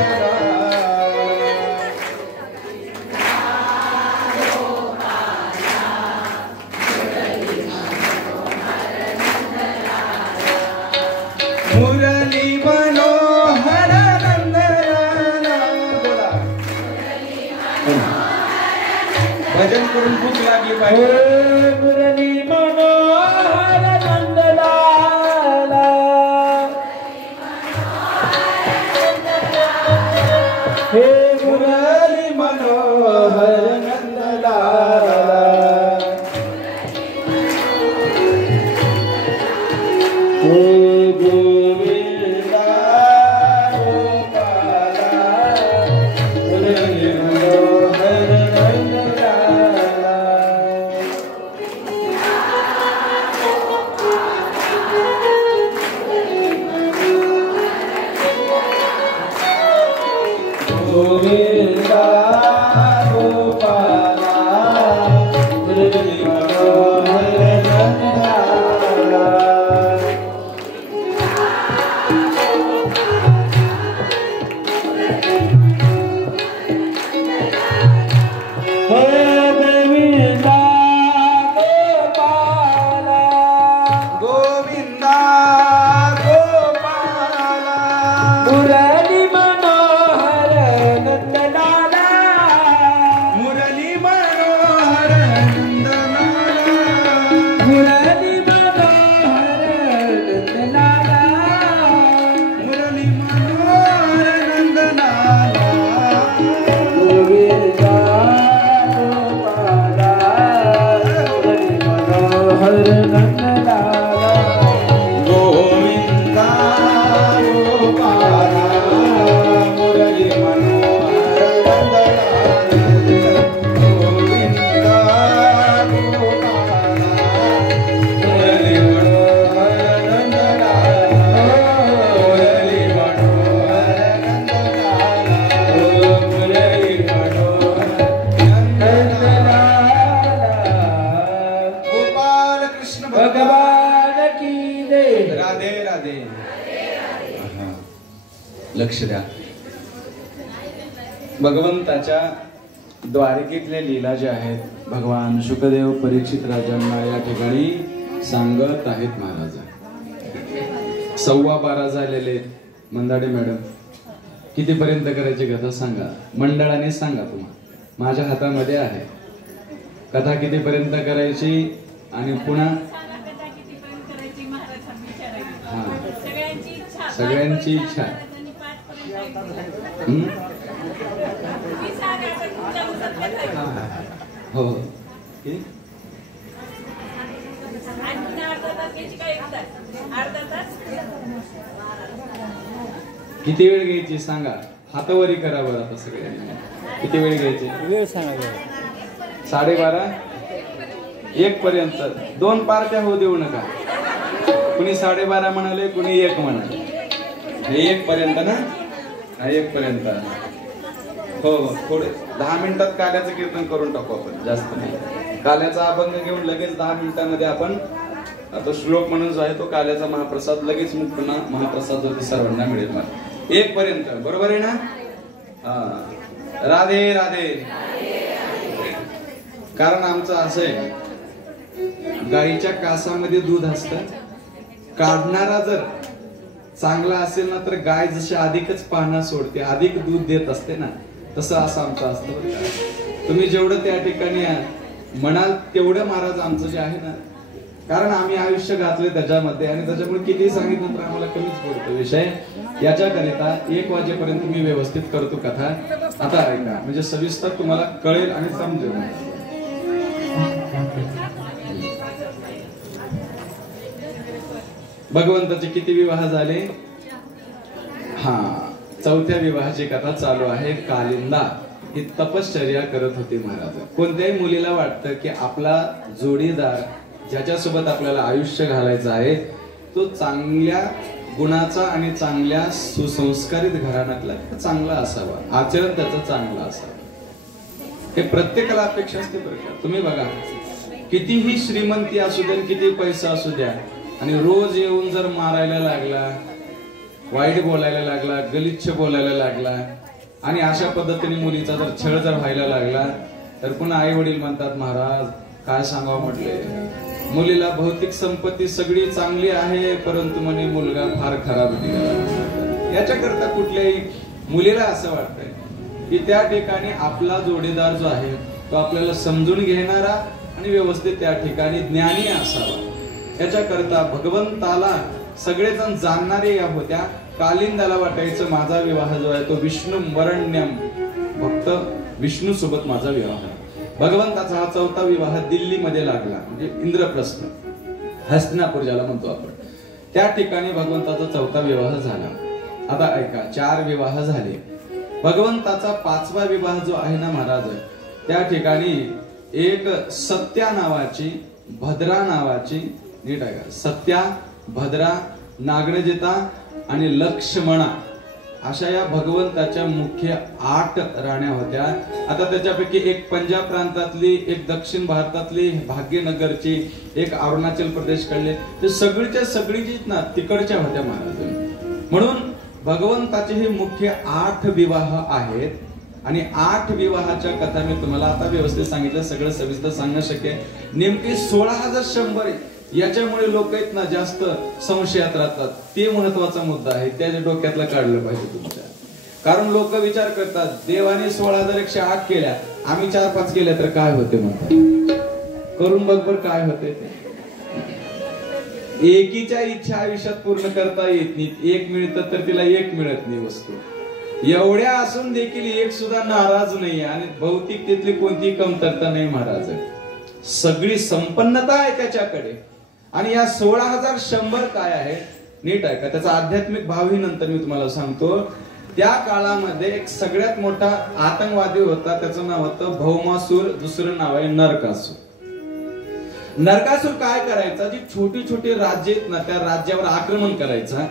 मुरली मनोहर नंदलाला बोला भजन करून भूक लागली पाहिजे मुरली मनोहर नंदलाला हे मुरली मनोहर नंदलाला गोविंदा गोपाला मुरली मनोहर नंदलाला गोविंदा गोपाला मुरली मनोहर नंदलाला मुरली मनोहर नंदलाला मुरली मनोहर नंदलाला मुरली मनोहर नंदलाला गोविंदा गोपाला मुरली मनोहर नंदलाला गोविंदा गोपाला मुरली मनोहर गोपाल कृष्ण भगवान की जय राधे राधे लक्ष द्या भगवंताच्या द्वारकेतल्या लीला ज्या आहेत भगवान शुकदेव परीक्षित राजांना या ठिकाणी सांगत आहेत महाराज 12:15 झालेले मंदाडे मॅडम कितीपर्यंत करायची कथा सांगा मंडळाने सांगा तुम्हाला माझ्या हातामध्ये आहे कथा कितीपर्यंत करायची आणि पुन्हा सगळ्यांची इच्छा हो किती वेळ घ्यायची सांगा हातावरी करा बरं आता सगळ्यांनी किती वेळ घ्यायची वेळ सांगा 12:30 1 पर्यंत 2 पार्ट्या होऊ देऊ नका कुणी 12:30 म्हणाले कुणी 1 म्हणाले 1 पर्यंत ना 1 पर्यंत हो थोडे 10 मिनिटात काल्याचं कीर्तन करून टाकू आपण जास्त नाही काल्याचा अभंग घेऊन लगेच 10 मिनिटांमध्ये आपण आता श्लोक म्हणून जो आहे तो काल्याचा महाप्रसाद लगेच मग पुन्हा महाप्रसाद जो सर्वांना मिळेल मला 1 पर्यंत बरोबर आहे ना राधे राधे कारण आमचं असं आहे गाईच्या कासामध्ये दूध असतं काढणारा जर चांगला असेल ना तर गाय जशी अधिकच पाहणं सोडते अधिक दूध देत असते ना तसं असं आमचं असतं तुम्ही जेवढं त्या ठिकाणी म्हणाल तेवढं महाराज आमचं जे आहे ना कारण आम्ही आयुष्य घातले त्याच्यामध्ये आणि त्याच्यामुळे किती सांगितलं तर आम्हाला कमीच पडतो विषय याच्याकरिता 1 वाजेपर्यंत मी व्यवस्थित करतो कथा आता ऐका म्हणजे सविस्तर तुम्हाला कळेल आणि समजेल भगवंताचे किती विवाह झाले हा 4थ्या विवाहाची कथा चालू आहे कालिंदा ही तपश्चर्या करत होते महाराज. कोणत्याही मुलीला वाटतं की आपला जोडीदार ज्याच्यासोबत आपल्याला आयुष्य घालायचं आहे तो चांगल्या गुणाचा आणि चांगल्या सुसंस्कारित घराण्यातला चांगला असावा, आचरण त्याचं चांगलं असावं. हे प्रत्येकाला अपेक्षा असते बरं का. तुम्ही बघा, कितीही श्रीमंती असू द्या, किती पैसा असू द्या, आणि रोज येऊन जर मारायला लागला, वाईट बोलायला लागला, गलिच्छ बोलायला लागला, आणि अशा पद्धतीने मुलीचा जर छळ जर व्हायला लागला, तर पुन्हा आई वडील म्हणतात, महाराज काय सांगावं म्हटले, मुलीला भौतिक संपत्ती सगळी चांगली आहे, परंतु म्हणे मुलगा फार खराब निघाला. याच्याकरता कुठल्याही मुलीला असं वाटतंय की त्या ठिकाणी आपला जोडीदार जो आहे तो आपल्याला समजून घेणारा आणि व्यवस्थित त्या ठिकाणी ज्ञानी असावा. याच्याकरता भगवंताला सगळेजण जाणणारे या होत्या. कालिंदाला वाटायचं माझा विवाह जो आहे तो विष्णू वरण्यम, फक्त विष्णू सोबत माझा विवाह. भगवंताचा हा 4था विवाह दिल्लीमध्ये लागला, म्हणजे इंद्रप्रस्थ, हस्तिनापूर ज्याला म्हणतो आपण, त्या ठिकाणी भगवंताचा 4था विवाह झाला. आता ऐका, 4 विवाह झाले. भगवंताचा 5वा विवाह जो आहे ना महाराज, त्या ठिकाणी एक सत्या नावाची, भद्रा नावाची, नीट ऐका, सत्या, भद्रा, नागरजिता आणि लक्ष्मणा अशा या भगवंताच्या मुख्य 8 राण्या होत्या. आता त्याच्यापैकी एक पंजाब प्रांतातली, एक दक्षिण भारतातली भाग्यनगरची, एक अरुणाचल प्रदेश कडले, ते सगळीच्या सगळी जी ना तिकडच्या होत्या महाराज. म्हणून भगवंताचे हे मुख्य 8 विवाह आहेत. आणि 8 विवाहाच्या कथा मी तुम्हाला आता व्यवस्थित सांगितलं, सगळं सविस्तर सांगणं शक्य आहे. नेमके 16,100 याच्यामुळे लोक आहेत ना जास्त संशयात राहतात. ते महत्वाचा मुद्दा आहे, त्याच्या डोक्यातला काढलं पाहिजे तुमच्या. कारण लोक विचार करतात देवाने 16,108 केल्या, आम्ही 4-5 केल्या तर काय होते म्हणतात. करून बघ बर काय होते ते. एकीच्या इच्छा आयुष्यात पूर्ण करता येत नाही. एक मिळतं तर तिला एक मिळत नाही वस्तू. एवढ्या असून देखील एक सुद्धा नाराज नाही, आणि भौतिकतेतली कोणतीही कमतरता नाही महाराज. सगळी संपन्नता आहे त्याच्याकडे. आणि या 16,100 काय आहे नीट आहे का, त्याचा आध्यात्मिक भावही नंतर मी तुम्हाला सांगतो. त्या काळामध्ये एक सगळ्यात मोठा आतंकवादी होता, त्याचं नाव होतं भौमासूर, दुसरं नाव आहे नरकासूर. नरकासूर काय करायचा, जी छोटी छोटी राज्य आहेत ना त्या राज्यावर आक्रमण करायचा,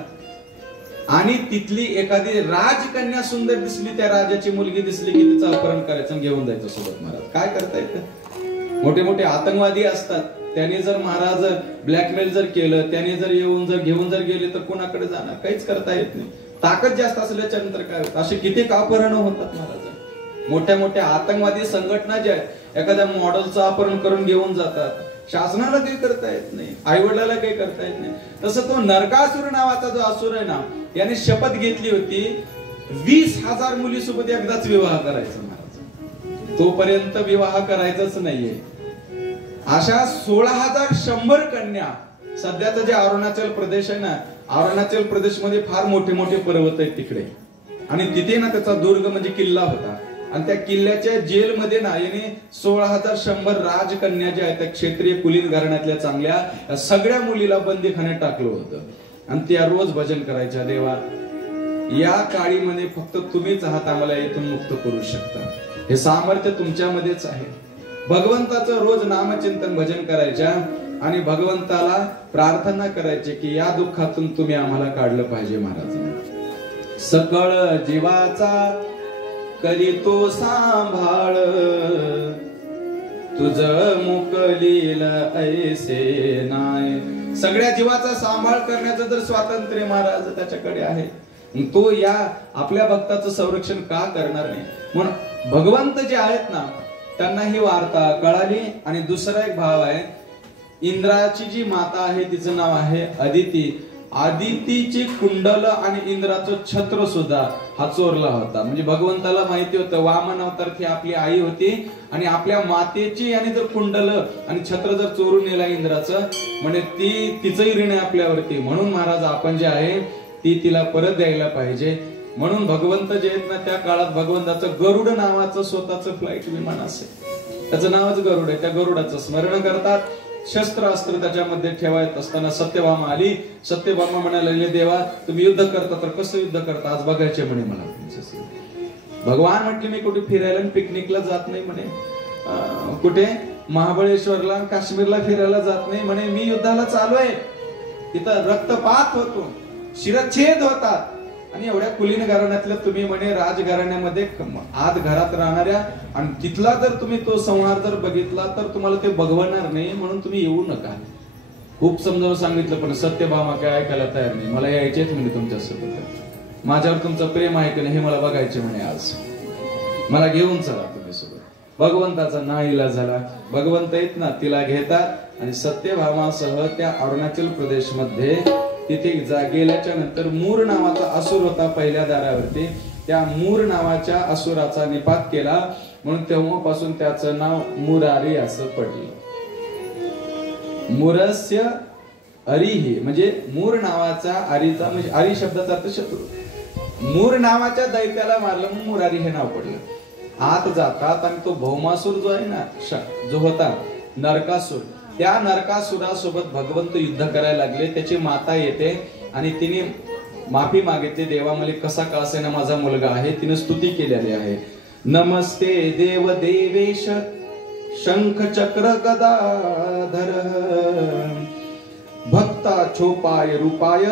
आणि तिथली एखादी राजकन्या सुंदर दिसली, त्या राजाची मुलगी दिसली की तिचं अपहरण करायचं आणि घेऊन जायचं सोबत. महाराज काय करता येतं, मोठे मोठे आतंकवादी असतात, त्याने जर महाराज ब्लॅकमेल जर केलं, त्याने जर येऊन जर घेऊन जर गेले तर कोणाकडे जाणार, काहीच करता येत नाही. ताकद जास्त असल्याच्या नंतर काय होतं, असे किती अपहरण होतात महाराज. मोठ्या मोठ्या आतंकवादी संघटना ज्या आहेत, एखाद्या मॉडेलचं अपहरण करून घेऊन जातात. शासनाला काही करता येत नाही, आई वडिलाला काही करता येत नाही. तसं तो नरकासूर नावाचा जो असुर आहे ना, याने शपथ घेतली होती 20,000 मुलीसोबत एकदाच विवाह करायचा महाराज. तोपर्यंत विवाह करायचाच नाहीये. अशा 16,100 कन्या. सध्याचं जे अरुणाचल प्रदेश आहे ना, अरुणाचल प्रदेश मध्ये फार मोठे मोठे पर्वत आहेत तिकडे, आणि तिथे ना त्याचा दुर्ग म्हणजे किल्ला होता, आणि त्या किल्ल्याच्या जेलमध्ये ना याने 16,100 राजकन्या ज्या आहेत त्या क्षेत्रीय कुलीन घराण्यातल्या चांगल्या सगळ्या मुलीला बंदीखान्यात टाकलं होतं. आणि त्या रोज भजन करायच्या, देवा या काळीमध्ये फक्त तुम्हीच आहात, आम्हाला येथून मुक्त करू शकता. हे सामर्थ्य तुमच्यामध्येच आहे. भगवंताचं रोज नामचिंतन भजन करायच्या, आणि भगवंताला प्रार्थना करायची की या दुःखातून तुम्ही आम्हाला काढलं पाहिजे महाराज. सकळ जीवाचा करी तो सांभाळ, तुझ मुकलील ऐसे नाही. सगळ्या जीवाचा सांभाळ करण्याचं जर स्वातंत्र्य महाराज त्याच्याकडे आहे, तो या आपल्या भक्ताचं संरक्षण का करणार नाही. म्हणून भगवंत जे आहेत ना त्यांना ही वार्ता कळाली. आणि दुसरा एक भाव आहे, इंद्राची जी माता आहे तिचं नाव आहे अदिती. आदितीची कुंडल आणि इंद्राचं छत्र सुद्धा हा चोरला होता. म्हणजे भगवंताला माहिती होतं वामन अवतार ती आपली आई होती, आणि आपल्या मातेची आणि जर कुंडल आणि छत्र जर चोरून नेला इंद्राचं, म्हणजे ती तिचंही ऋण आहे आपल्यावरती. म्हणून महाराज आपण जे आहे ती तिला परत द्यायला पाहिजे. म्हणून भगवंत जे आहेत ना त्या काळात भगवंताचं गरुड नावाचं स्वतःचं फ्लाईट विमान असेल, त्याचं नावच गरुड आहे. त्या गरुडाचं स्मरण करतात. शस्त्र अस्त्र त्याच्यामध्ये ठेवायत असताना सत्यभामा आली. सत्यभामा म्हणाले, देवा तुम्ही युद्ध करता तर कसं युद्ध करता, आज बघायचे म्हणे मला. भगवान म्हटले मी कुठे फिरायला पिकनिकला जात नाही म्हणे, कुठे महाबळेश्वरला काश्मीरला फिरायला जात नाही म्हणे, मी युद्धाला चालू आहे, तिथं रक्तपात होतो, शिरच्छेद होतात, आणि एवढ्या कुलीन घराण्यातल्या तुम्ही म्हणे राजघराण्यामध्ये आत घरात राहणाऱ्या, आणि तिथला जर तुम्ही तो संहार जर बघितला तर तुम्हाला ते बघवणार नाही, म्हणून तुम्ही येऊ नका. खूप समजावून सांगितलं पण सत्यभामा काय ऐकायला तयार नाही. मला यायचेच म्हणे तुमच्यासोबत, माझ्यावर तुमचं प्रेम आहे की नाही हे मला बघायचे म्हणे, आज मला घेऊन चला तुम्ही सोबत. भगवंताचा नाईलाज झाला. भगवंत येत ना तिला घेतात आणि सत्यभामासह त्या अरुणाचल प्रदेश मध्ये तिथे गेल्याच्या नंतर मूर नावाचा असुर होता पहिल्या दारावरती, त्या मूर नावाच्या असुराचा निपात केला, म्हणून तेव्हापासून त्याचं नाव मुरारी असं पडलं. मूरस्य अरिही म्हणजे मूर नावाचा, अरीचा म्हणजे अरी शब्दाचा अर्थ शत्रू, मूर नावाच्या दैत्याला मारलं म्हणून मुरारी हे नाव पडलं. आत जातात आणि तो भौमासूर जो आहे ना, जो होता नरकासूर, त्या नरकासुरासोबत भगवंत युद्ध करायला लागले. त्याची माता येते आणि तिने माफी मागितली, देवा मला कसा का असेना माझा मुलगा आहे, तिने स्तुती केलेली आहे. नमस्ते देव देवेश शंख चक्र गदाधर भक्ता छोपाय रूपाय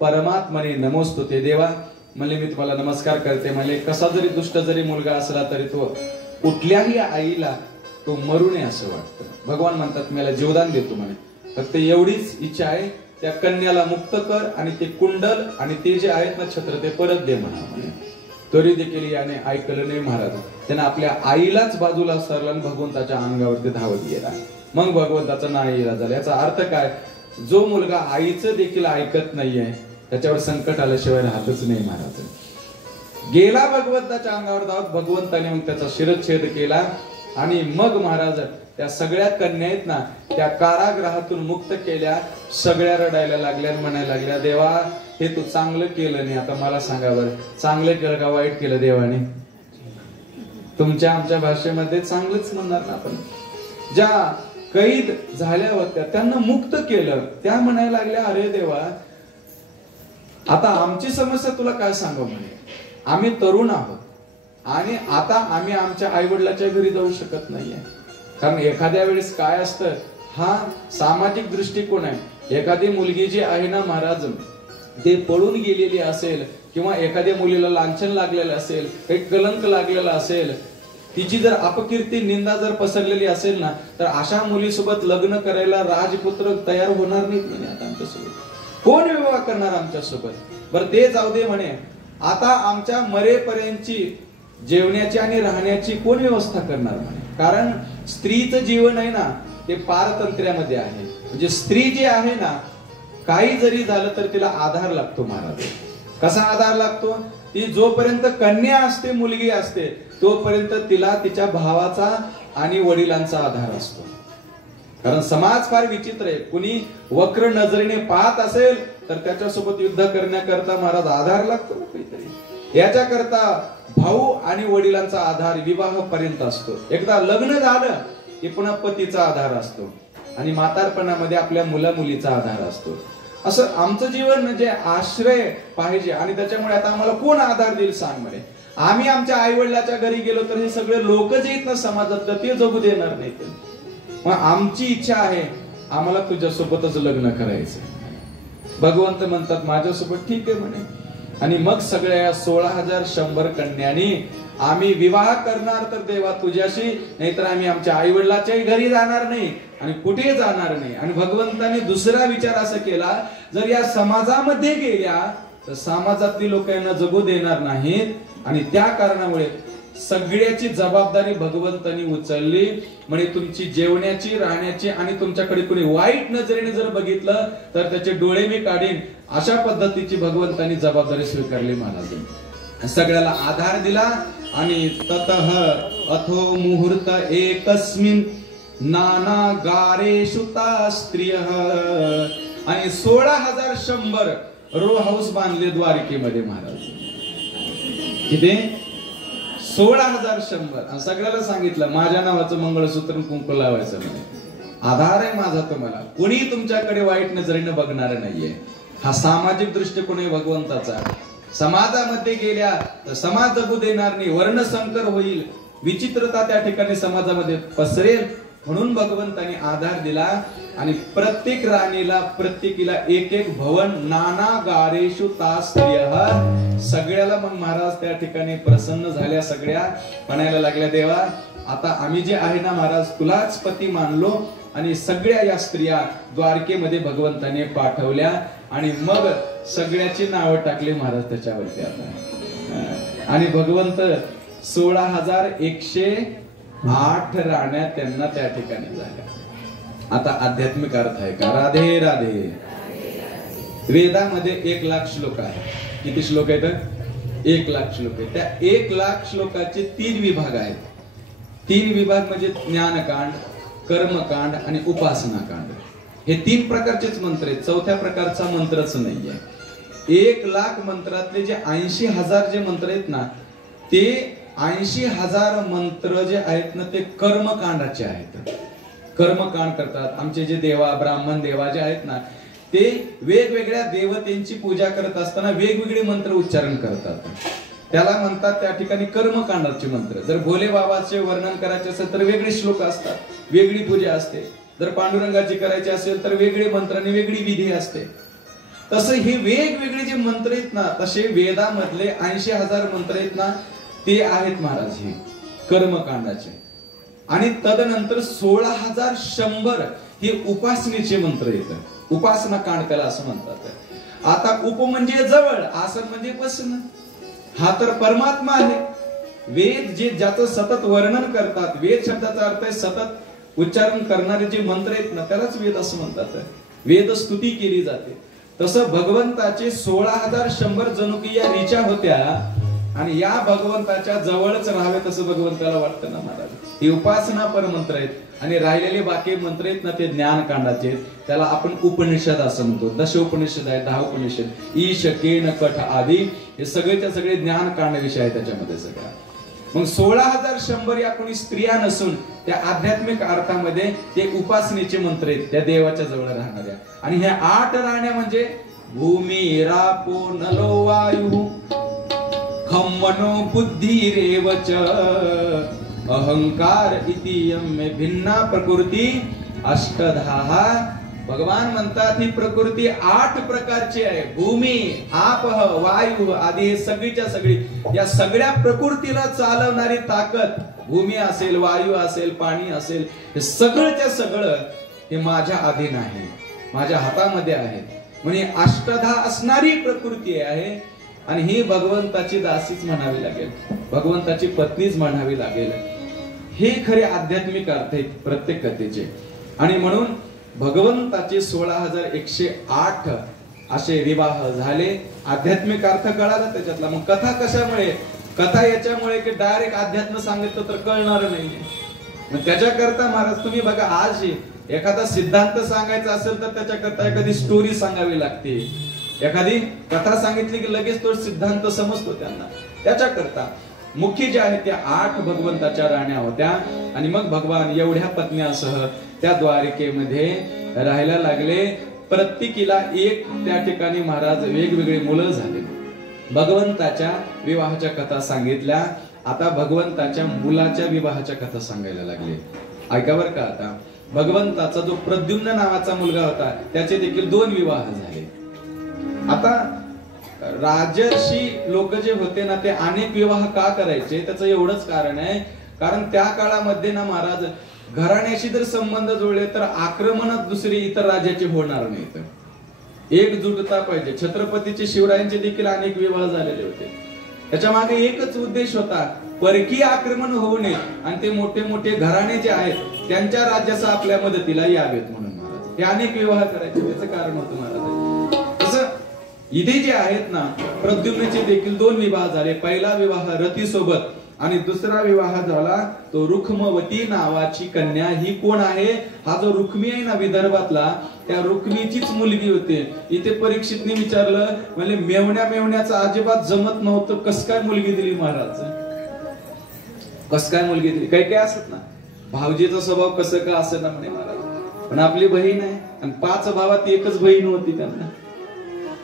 परमात्मने नमोस्तुते. देवा म्हणले मी तुम्हाला नमस्कार करते, म्हणले कसा जरी दुष्ट जरी मुलगा असला तरी तो कुठल्याही आईला तो मरू नये असं वाटतं. भगवान म्हणतात मला जीवदान देतो म्हणे, फक्त एवढीच इच्छा आहे, त्या कन्याला मुक्त कर आणि ते कुंडल आणि ते जे आहेत ना छत्र ते परत दे म्हणा म्हणे. तरी देखील याने ऐकलं नाही महाराज. त्याने आपल्या आईलाच बाजूला सरला आणि भगवंताच्या अंगावरती धावत गेला. मग भगवंताचा नाईलाज झाला. याचा अर्थ काय, जो मुलगा आईचं देखील ऐकत नाहीये त्याच्यावर संकट आल्याशिवाय राहतच नाही महाराज. गेला भगवंताच्या अंगावर धावत, भगवंताने मग त्याचा शिरच्छेद केला आणि मग महाराज त्या सगळ्या कन्या आहेत ना त्या कारागृहातून मुक्त केल्या. सगळ्या रडायला लागल्या, म्हणायला लागल्या देवा हे तू चांगलं केलं नाही, आता मला सांगा बरं चांगलं केलं का वाईट केलं देवाने? तुमच्या आमच्या भाषेमध्ये चांगलंच म्हणणार ना आपण. ज्या कैद झाल्या होत्या त्यांना मुक्त केलं, त्या म्हणायला लागल्या अरे देवा आता आमची समस्या तुला काय सांगू म्हणे, आम्ही तरुण आहोत आणि आता आम्ही आमच्या आई वडिलाच्या घरी जाऊ शकत नाहीये. कारण एखाद्या वेळेस काय असतं, हा सामाजिक दृष्टिकोन आहे. एखादी मुलगी जी आहे ना महाराज ते पळून गेलेली असेल किंवा एखाद्या मुलीला लांछन लागलेलं असेल, काही कलंक लागलेला असेल, तिची जर अपकीर्ती निंदा जर पसरलेली असेल ना तर अशा मुलीसोबत लग्न करायला राजपुत्र तयार होणार नाहीत म्हणे. आता आमच्यासोबत कोण विवाह करणार आमच्यासोबत? बरं ते जाऊ दे म्हणे, आता आमच्या मरेपर्यंतची जेवण्याची आणि राहण्याची कोण व्यवस्था करणार म्हणे. कारण स्त्रीचं जीवन आहे ना ते पारतंत्र्यामध्ये आहे. म्हणजे स्त्री जी आहे ना काही जरी झालं तर तिला आधार लागतो महाराज. कसा आधार लागतो? ती जोपर्यंत कन्या असते, मुलगी असते, तोपर्यंत तिला तिच्या भावाचा आणि वडिलांचा आधार असतो. कारण समाज फार विचित्र आहे. कुणी वक्र नजरेने पाहत असेल तर त्याच्यासोबत युद्ध करण्याकरता महाराज आधार लागतो काहीतरी. याच्याकरता भाऊ आणि वडिलांचा आधार विवाहापर्यंत असतो. एकदा लग्न झालं की पुन्हा पतीचा आधार असतो आणि म्हातारपणामध्ये आपल्या मुला मुलीचा आधार असतो. असं आमचं जीवन म्हणजे आश्रय पाहिजे. आणि त्याच्यामुळे आता आम्हाला कोण आधार देईल सांग म्हणे. आम्ही आमच्या आई वडिलाच्या घरी गेलो तर हे सगळे लोक जे आहेत ना समाजात ते जगू देणार नाहीत. मग आमची इच्छा आहे आम्हाला तुझ्यासोबतच लग्न करायचं. भगवंत म्हणतात माझ्यासोबत ठीक आहे म्हणे. आणि मग सगळ्या 16,100 कन्यांनी आम्ही विवाह करणार तर देवा तुझ्याशी, नाहीतर आम्ही आमच्या आई वडिलाच्याही घरी जाणार नाही आणि कुठे जाणार नाही. आणि भगवंताने दुसरा विचार असा केला, जर या समाजामध्ये गेल्या तर समाजातली लोक यांना जगू देणार नाहीत आणि त्या कारणामुळे सगळ्याची जबाबदारी भगवंतानी उचलली. म्हणजे तुमची जेवण्याची, राहण्याची आणि तुमच्याकडे कोणी वाईट नजरेने जर बघितलं तर त्याचे डोळे मी काढीन, अशा पद्धतीची भगवंतानी जबाबदारी स्वीकारली महाराज. सगळ्याला आधार दिला. आणि ततः अथो मुहूर्त एकस्मिन नाना गारेषु ता स्त्रियः. आणि 16,100 रो हाऊस बांधले द्वारकेमध्ये महाराज. किती? 16,100. सगळ्याला सांगितलं माझ्या नावाचं मंगळसूत्र कुंकू लावायचं म्हणे. आधार आहे माझा तुम्हाला, कुणी तुमच्याकडे वाईट नजरेने बघणार नाहीये. हा सामाजिक दृष्टिकोन आहे भगवंताचा. समाजामध्ये गेल्या तर समाज जगू देणार नाही, वर्णसंकर होईल, विचित्रता त्या ठिकाणी समाजामध्ये पसरेल. म्हणून भगवंतांनी आधार दिला आणि प्रत्येक राणीला प्रत्येकीला एक एक भवन नाना गारेषु तास स्त्रियः. सगळ्याला मग महाराज त्या ठिकाणी प्रसन्न झाल्या, सगळ्या म्हणायला लागल्या देवा आता आम्ही जे आहे ना महाराज तुलाच पती मानलो. आणि सगळ्या या स्त्रिया द्वारकेमध्ये भगवंताने पाठवल्या आणि मग सगळ्याची नावं टाकली महाराज त्याच्यावरती आता. आणि भगवंत 16,108 राण्या त्यांना त्या ठिकाणी झाल्या. आता आध्यात्मिक अर्थ आहे का? राधे राधे. वेदामध्ये 1,00,000 श्लोक आहेत. किती श्लोक आहेत? 1,00,000 श्लोक आहेत. त्या 1,00,000 श्लोकाचे 3 विभाग आहेत. 3 विभाग म्हणजे ज्ञानकांड, कर्मकांड आणि उपासनाकांड. हे 3 प्रकारचेच मंत्र आहेत. चौथ्या प्रकारचा मंत्रच नाहीये. 1,00,000 मंत्रातले जे 80,000 जे मंत्र आहेत ना, ते 80,000 मंत्र जे आहेत ना ते कर्मकांडाचे आहेत. कर्मकांड करतात. आमचे जे देवा ब्राह्मण देवा जे आहेत ना ते वेगवेगळ्या देवतेंची पूजा करत असताना वेगवेगळे मंत्र उच्चारण करतात. त्याला म्हणतात त्या ठिकाणी कर्मकांडाचे मंत्र. जर भोले बाबाचे वर्णन करायचे असेल तर वेगळे श्लोक असतात, वेगळी पूजा असते. जर पांडुरंगाची करायची असेल तर वेगळे मंत्र आणि वेगळी विधी असते. तसं हे वेगवेगळे जे मंत्र आहेत ना तसे वेदामधले 80,000 मंत्र आहेत ना ते आहेत महाराज हे कर्मकांडाचे. आणि तदनंतर 16,100 हे उपासनेचे मंत्र येतात. उपासना कांड त्याला असं म्हणतात. आता उप म्हणजे जवळ, आसन म्हणजे बसणं. हा तर परमात्मा आहे. वेद जे ज्याचं सतत वर्णन करतात, वेद शब्दाचा अर्थ आहे सतत उच्चारण करणारे जे मंत्र आहेत ना त्यालाच वेद असं म्हणतात. वेद स्तुती केली जाते. तसं भगवंताचे 16,100 जणू की या ऋचा होत्या आणि या भगवंताच्या जवळच राहावे तसं भगवंताला वाटतं ना महाराज. ही उपासना परमंत्र आहेत आणि राहिलेले बाकी मंत्र आहेत ना ते ज्ञानकांडाचे आहेत. त्याला आपण उपनिषद असं म्हणतो. 10 उपनिषद आहेत, 10 उपनिषद, ईश केन कठ आदी हे सगळेच्या सगळे ज्ञानकांड विषय आहे त्याच्यामध्ये सगळा. मग 16,100 या कोणी स्त्रिया नसून त्या आध्यात्मिक अर्थामध्ये ते उपासनेचे मंत्र आहेत त्या देवाच्या जवळ राहणाऱ्या. आणि ह्या 8 राण्या म्हणजे भूमी रापो नलो वायू खम्मनो बुद्धी रेवच अहंकार इतियम भिन्ना प्रकृती अष्टधा. भगवान म्हणतात ही प्रकृती 8 प्रकारची आहे. भूमी, आपह, वायू आदी हे सगळीच्या सगळी या सगळ्या प्रकृतीला चालवणारी ताकद भूमी असेल, वायू असेल, पाणी असेल, हे सगळंच्या सगळं हे माझ्या अधीन आहे, माझ्या हातामध्ये आहे. म्हणजे अष्टधा असणारी प्रकृती आहे आणि ही भगवंताची दासीच म्हणावी लागेल, भगवंताची पत्नीच म्हणावी लागेल. हे खरे आध्यात्मिक अर्थ आहेत प्रत्येक कथेचे. आणि म्हणून भगवंताचे 16,108 असे विवाह झाले. आध्यात्मिक अर्थ कळाला त्याच्यातला. मग कथा कशामुळे? कथा याच्यामुळे की डायरेक्ट अध्यात्म सांगितलं तर कळणार नाही. मग त्याच्याकरता महाराज तुम्ही बघा आज एखादा सिद्धांत सांगायचा असेल तर त्याच्याकरता एखादी स्टोरी सांगावी लागते. एखादी कथा सांगितली की लगेच तो सिद्धांत समजतो त्यांना. त्याच्याकरता मुख्य जे आहे त्या 8 भगवंताच्या राण्या होत्या. आणि मग भगवान एवढ्या पत्न्यासह त्या द्वारकेमध्ये राहायला लागले. प्रत्येकीला एक त्या ठिकाणी महाराज वेगवेगळे मुलं झाले. भगवंताच्या विवाहाच्या कथा सांगितल्या. आता भगवंताच्या मुलाच्या विवाहाच्या कथा सांगायला लागले. ऐका बरं का. आता भगवंताचा जो प्रद्युम्न नावाचा मुलगा होता त्याचे देखील 2 विवाह झाले. आता राजर्षी लोक जे होते ना ते अनेक विवाह का करायचे त्याचं एवढंच कारण आहे, कारण त्या काळामध्ये ना महाराज घराण्याशी जर संबंध जोडले तर आक्रमण दुसरे इतर राज्याचे होणार नाहीत. एकजुटता पाहिजे. छत्रपतीचे शिवरायांचे देखील अनेक विवाह झालेले होते. त्याच्या मागे एकच उद्देश होता, परकीय आक्रमण होऊ नये आणि ते मोठे मोठे घराणे जे आहेत त्यांच्या राज्याचा आपल्या मदतीला यावेत म्हणून महाराज हे अनेक विवाह करायचे. त्याचं कारण होतं महाराज. तसं इथे जे आहेत ना प्रद्युम्नचे देखील 2 विवाह झाले. पहिला विवाह रती सोबत आणि दुसरा विवाह झाला तो रुक्मवती नावाची कन्या. ही कोण आहे? हा जो रुक्मी आहे ना विदर्भातला त्या रुक्मीचीच मुलगी होते. इथे परीक्षितने विचारलं म्हणजे मेवण्याचं अजिबात जमत नव्हतं, कस काय मुलगी दिली महाराज, कस काय मुलगी दिली. काही काही असत ना भावजीचा स्वभाव कसं का असं ना म्हणे महाराज, पण आपली बहीण आहे आणि 5 भावात एकच बहीण होती त्यांना.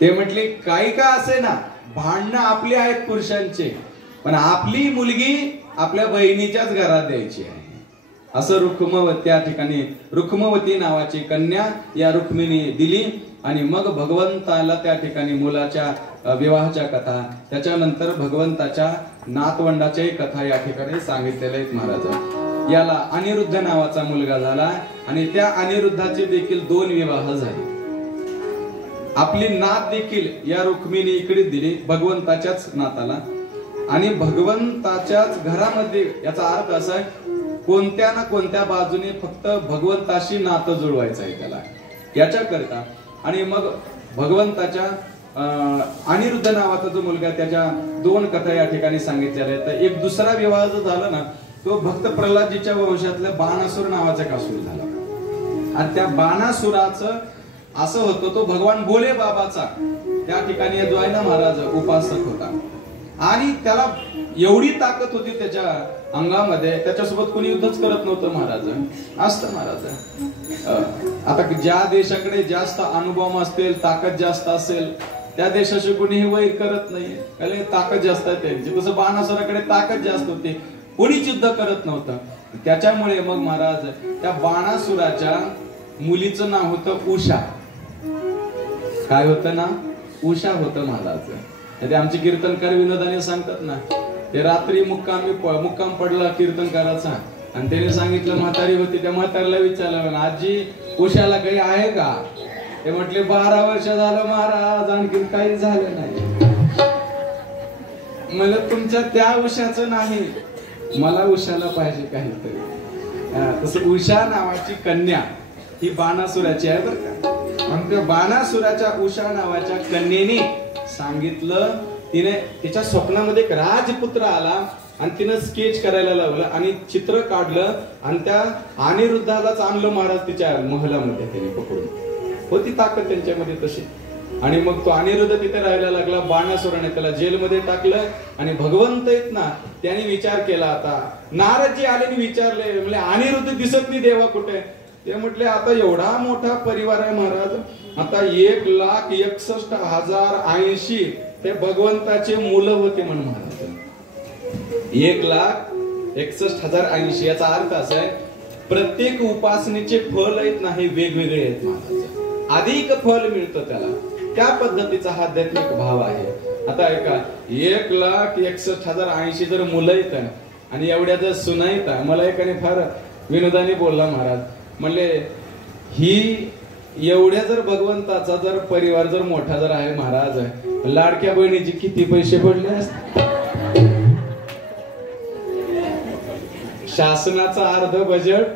ते म्हटले काही का असे ना भांडणं आपली आहेत पुरुषांचे, पण आपली मुलगी आपल्या बहिणीच्याच घरात द्यायची आहे. असं रुक्मवती, त्या ठिकाणी रुक्मवती नावाची कन्या या रुक्मिणी दिली. आणि मग भगवंताला त्या ठिकाणी मुलाच्या विवाहाच्या कथा, त्याच्यानंतर भगवंताच्या नातवंडाच्याही कथा या ठिकाणी सांगितलेल्या आहेत महाराज. याला अनिरुद्ध नावाचा मुलगा झाला आणि त्या अनिरुद्धाचे देखील 2 विवाह झाले. आपली नात देखील या रुक्मिणी इकडे दिली भगवंताच्याच नाताला. आणि भगवंताच्याच घरामध्ये, याचा अर्थ असा आहे कोणत्या ना कोणत्या बाजूने फक्त भगवंताशी नातं जुळवायचं आहे त्याला, याच्याकरिता. आणि मग भगवंताच्या अनिरुद्ध नावाचा जो मुलगा, त्याच्या 2 कथा या ठिकाणी सांगितलेल्या आहेत. तर एक दुसरा विवाह जो झाला ना, तो भक्त प्रल्हादजीच्या वंशातल्या बाणासुर नावाचा कासूर झाला. आणि त्या बाणासुराचं असं होतं, तो भगवान भोले बाबाचा त्या ठिकाणी जो आहे ना महाराज उपासक होता. आणि त्याला एवढी ताकद होती त्याच्या अंगामध्ये, त्याच्यासोबत कोणी युद्धच करत नव्हतं महाराज. असतं महाराज, आता ज्या देशाकडे जास्त अनुभव असतील, ताकद जास्त असेल, त्या देशाशी कोणीही वैर करत नाही, कारण ताकद जास्त आहे त्यांची. तसं बाणासुराकडे ताकद जास्त होती, कोणीच युद्ध करत नव्हतं. त्याच्यामुळे मग महाराज त्या बाणासुराच्या मुलीचं नाव होतं उषा. काय होतं ना, उषा होतं महाराज. ते आमचे कीर्तनकार विनोदाने सांगतात ना, ते रात्री मुक्काम पडला कीर्तनकाराचा आणि त्याने सांगितलं, म्हातारी होती, त्या म्हातारीला विचारलं, आजी उषाला काही आहे का? ते म्हटले 12 वर्ष झालं महाराज, आणखी काही झालं नाही. मला तुमच्या त्या उषाचं नाही, मला उषाला पाहिजे काहीतरी. तसं उषा नावाची कन्या ही बाणासुराची आहे बरं का. आणि त्या बाणासुराच्या उषा नावाच्या कन्येने सांगितलं, तिने तिच्या स्वप्नामध्ये एक राजपुत्र आला आणि तिनं स्केच करायला लावलं आणि चित्र काढलं आणि त्या अनिरुद्धालाच आणलं महाराज तिच्या महलामध्ये. त्याने पकडून, होती ताकद त्यांच्यामध्ये तशी. आणि मग तो अनिरुद्ध तिथे राहायला लागला. बाणासुराने त्याला जेलमध्ये टाकलं. आणि भगवंत आहेत ना, त्याने विचार केला. आता नारदजी आले आणि विचारले, म्हणजे अनिरुद्ध दिसत नाही देवा कुठे? ते म्हटले, आता एवढा मोठा परिवार आहे महाराज, आता 1,61,080 ते भगवंताचे मुलं होते म्हणून महाराज. 1,61,080 याचा अर्थ असा आहे, प्रत्येक उपासनेचे फल आहेत ना हे वेगवेगळे आहेत महाराज. अधिक फल मिळतं त्याला, त्या पद्धतीचा हा आध्यात्मिक भाव आहे. आता ऐका, 1,61,080 जर मुलं आहेत आणि एवढ्या जर सुना येतात. मला एकाने फार विनोदाने बोलला महाराज, म्हणले ही एवढ्या जर भगवंताचा जर परिवार जर मोठा जर आहे महाराज, लाडक्या बहिणीचे किती पैसे पडले असते? शासनाचा अर्ध बजेट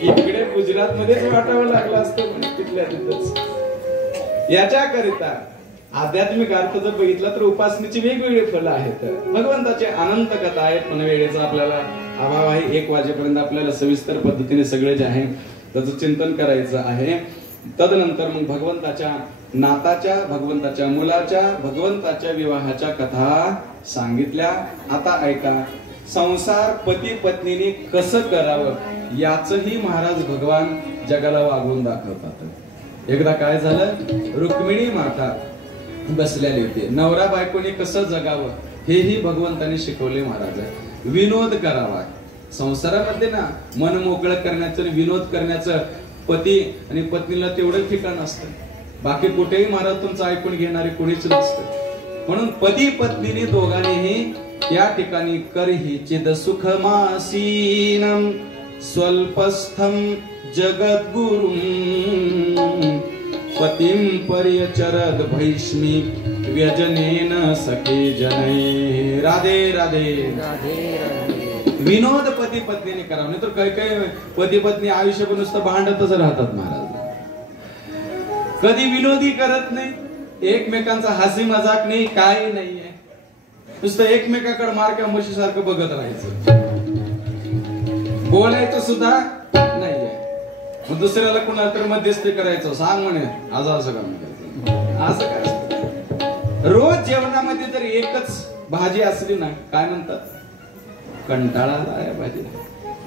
इकडे गुजरात मध्येच वाटावं लागलं असतं तिथल्या तिथंच. याच्याकरिता आध्यात्मिक अर्थ जर बघितला तर उपासनेची वेगवेगळी फलं आहेत. भगवंताचे अनंत कथा आहेत, पण वेळेचा आपल्याला अभाव आहे. 1 वाजेपर्यंत आपल्याला सविस्तर पद्धतीने सगळे जे आहे त्याचं चिंतन करायचं आहे. तदनंतर मग भगवंताच्या नाताच्या, भगवंताच्या मुलाच्या, भगवंताच्या विवाहाच्या कथा सांगितल्या. आता ऐका, संसार पती पत्नीने कसं करावं याचही महाराज भगवान जगाला वागवून दाखवतात. एकदा काय झालं, रुक्मिणी माता बसलेली होती, नवरा बायकोने कसं जगावं हेही भगवंताने शिकवले महाराज. विनोद करावा संसारामध्ये ना, मन मोकळं करण्याचं, विनोद करण्याचं पती आणि पत्नीला तेवढं ठिकाण असतं. बाकी कुठेही महाराज तुमचं ऐकून घेणारे कोणीच नसतं. म्हणून पती पत्नीने दोघांनीही या ठिकाणी करहिचिद सुखमासीनम स्वल्पस्थम जगद्गुरुम पतिं पर्यचरद भैष्मी व्यजनेन सखे जने. राधे राधे राधे. विनोद पती पत्नीने करावं, नाही तर काही काही पती पत्नी आयुष्यभर नुसतं भांडतच राहतात महाराज. कधी विनोदी करत नाही, एकमेकांचा हसी मजाक नाही, काही नाहीये, नुसतं एकमेकाकडे मारक्या म्हशी सारखं बघत राहायचं, बोलायचं सुद्धा नाहीये. मग दुसऱ्याला कुणाला तर मध्यस्थी करायचं, सांग म्हणे आज असं काम करायचं, असं करायचं. रोज जेवणामध्ये जर एकच भाजी असली ना, काय म्हणतात, कंटाळा आलाय भाजी.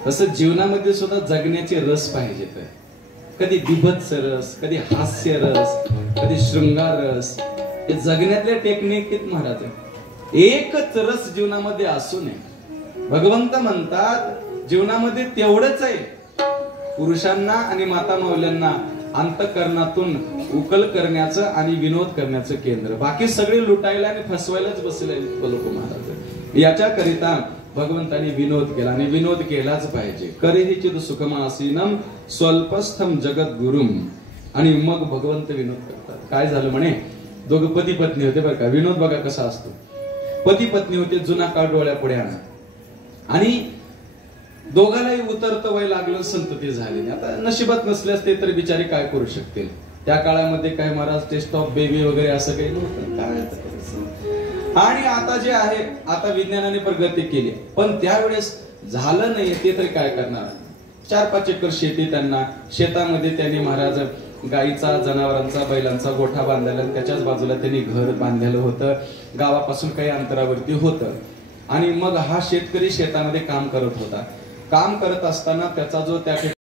तसं जीवनामध्ये सुद्धा जगण्याचे रस पाहिजे. कधी बिभत्स रस, कधी हास्य रस, कधी शृंगार रस, जगण्यातल्या टेक्निकीत महाराज एकच रस जीवनामध्ये असू नये. भगवंत म्हणतात जीवनामध्ये तेवढंच आहे, पुरुषांना आणि माता माऊल्यांना अंतःकरणातून उकल करण्याचं आणि विनोद करण्याचं केंद्र, बाकी सगळे लुटायला आणि फसवायलाच बसले लोक महाराज. याच्याकरिता भगवंताने विनोद केला आणि विनोद केलाच पाहिजे. करेहिचित सुखमासीनम स्वल्पस्थम जगत गुरुम. आणि मग भगवंत विनोद करतात. काय झालं म्हणे, दोघ पती पत्नी होते बरं का. विनोद बघा कसा असतो. पती पत्नी होते, जुना काळ डोळ्या पुढे आणा, आणि दोघांनाही उतरतं वय लागलं, संतती झाली. आता नशिबात नसल्यास ते तरी बिचारे काय करू शकतील. त्या काळामध्ये काय महाराज टेस्ट ऑफ बेबी वगैरे असं काही नव्हतं. काय आणि आता जे आहे, आता विज्ञानाने प्रगती केली, पण त्यावेळेस झालं नाही ते तरी काय करणार. 4-5 एकर शेती त्यांना, शेतामध्ये त्यांनी महाराज गाईचा, जनावरांचा, बैलांचा गोठा बांधलेला, त्याच्याच बाजूला त्यांनी घर बांधलेलं होतं, गावापासून काही अंतरावरती होतं. आणि मग हा शेतकरी शेतामध्ये काम करत होता. काम करत असताना त्याचा जो त्या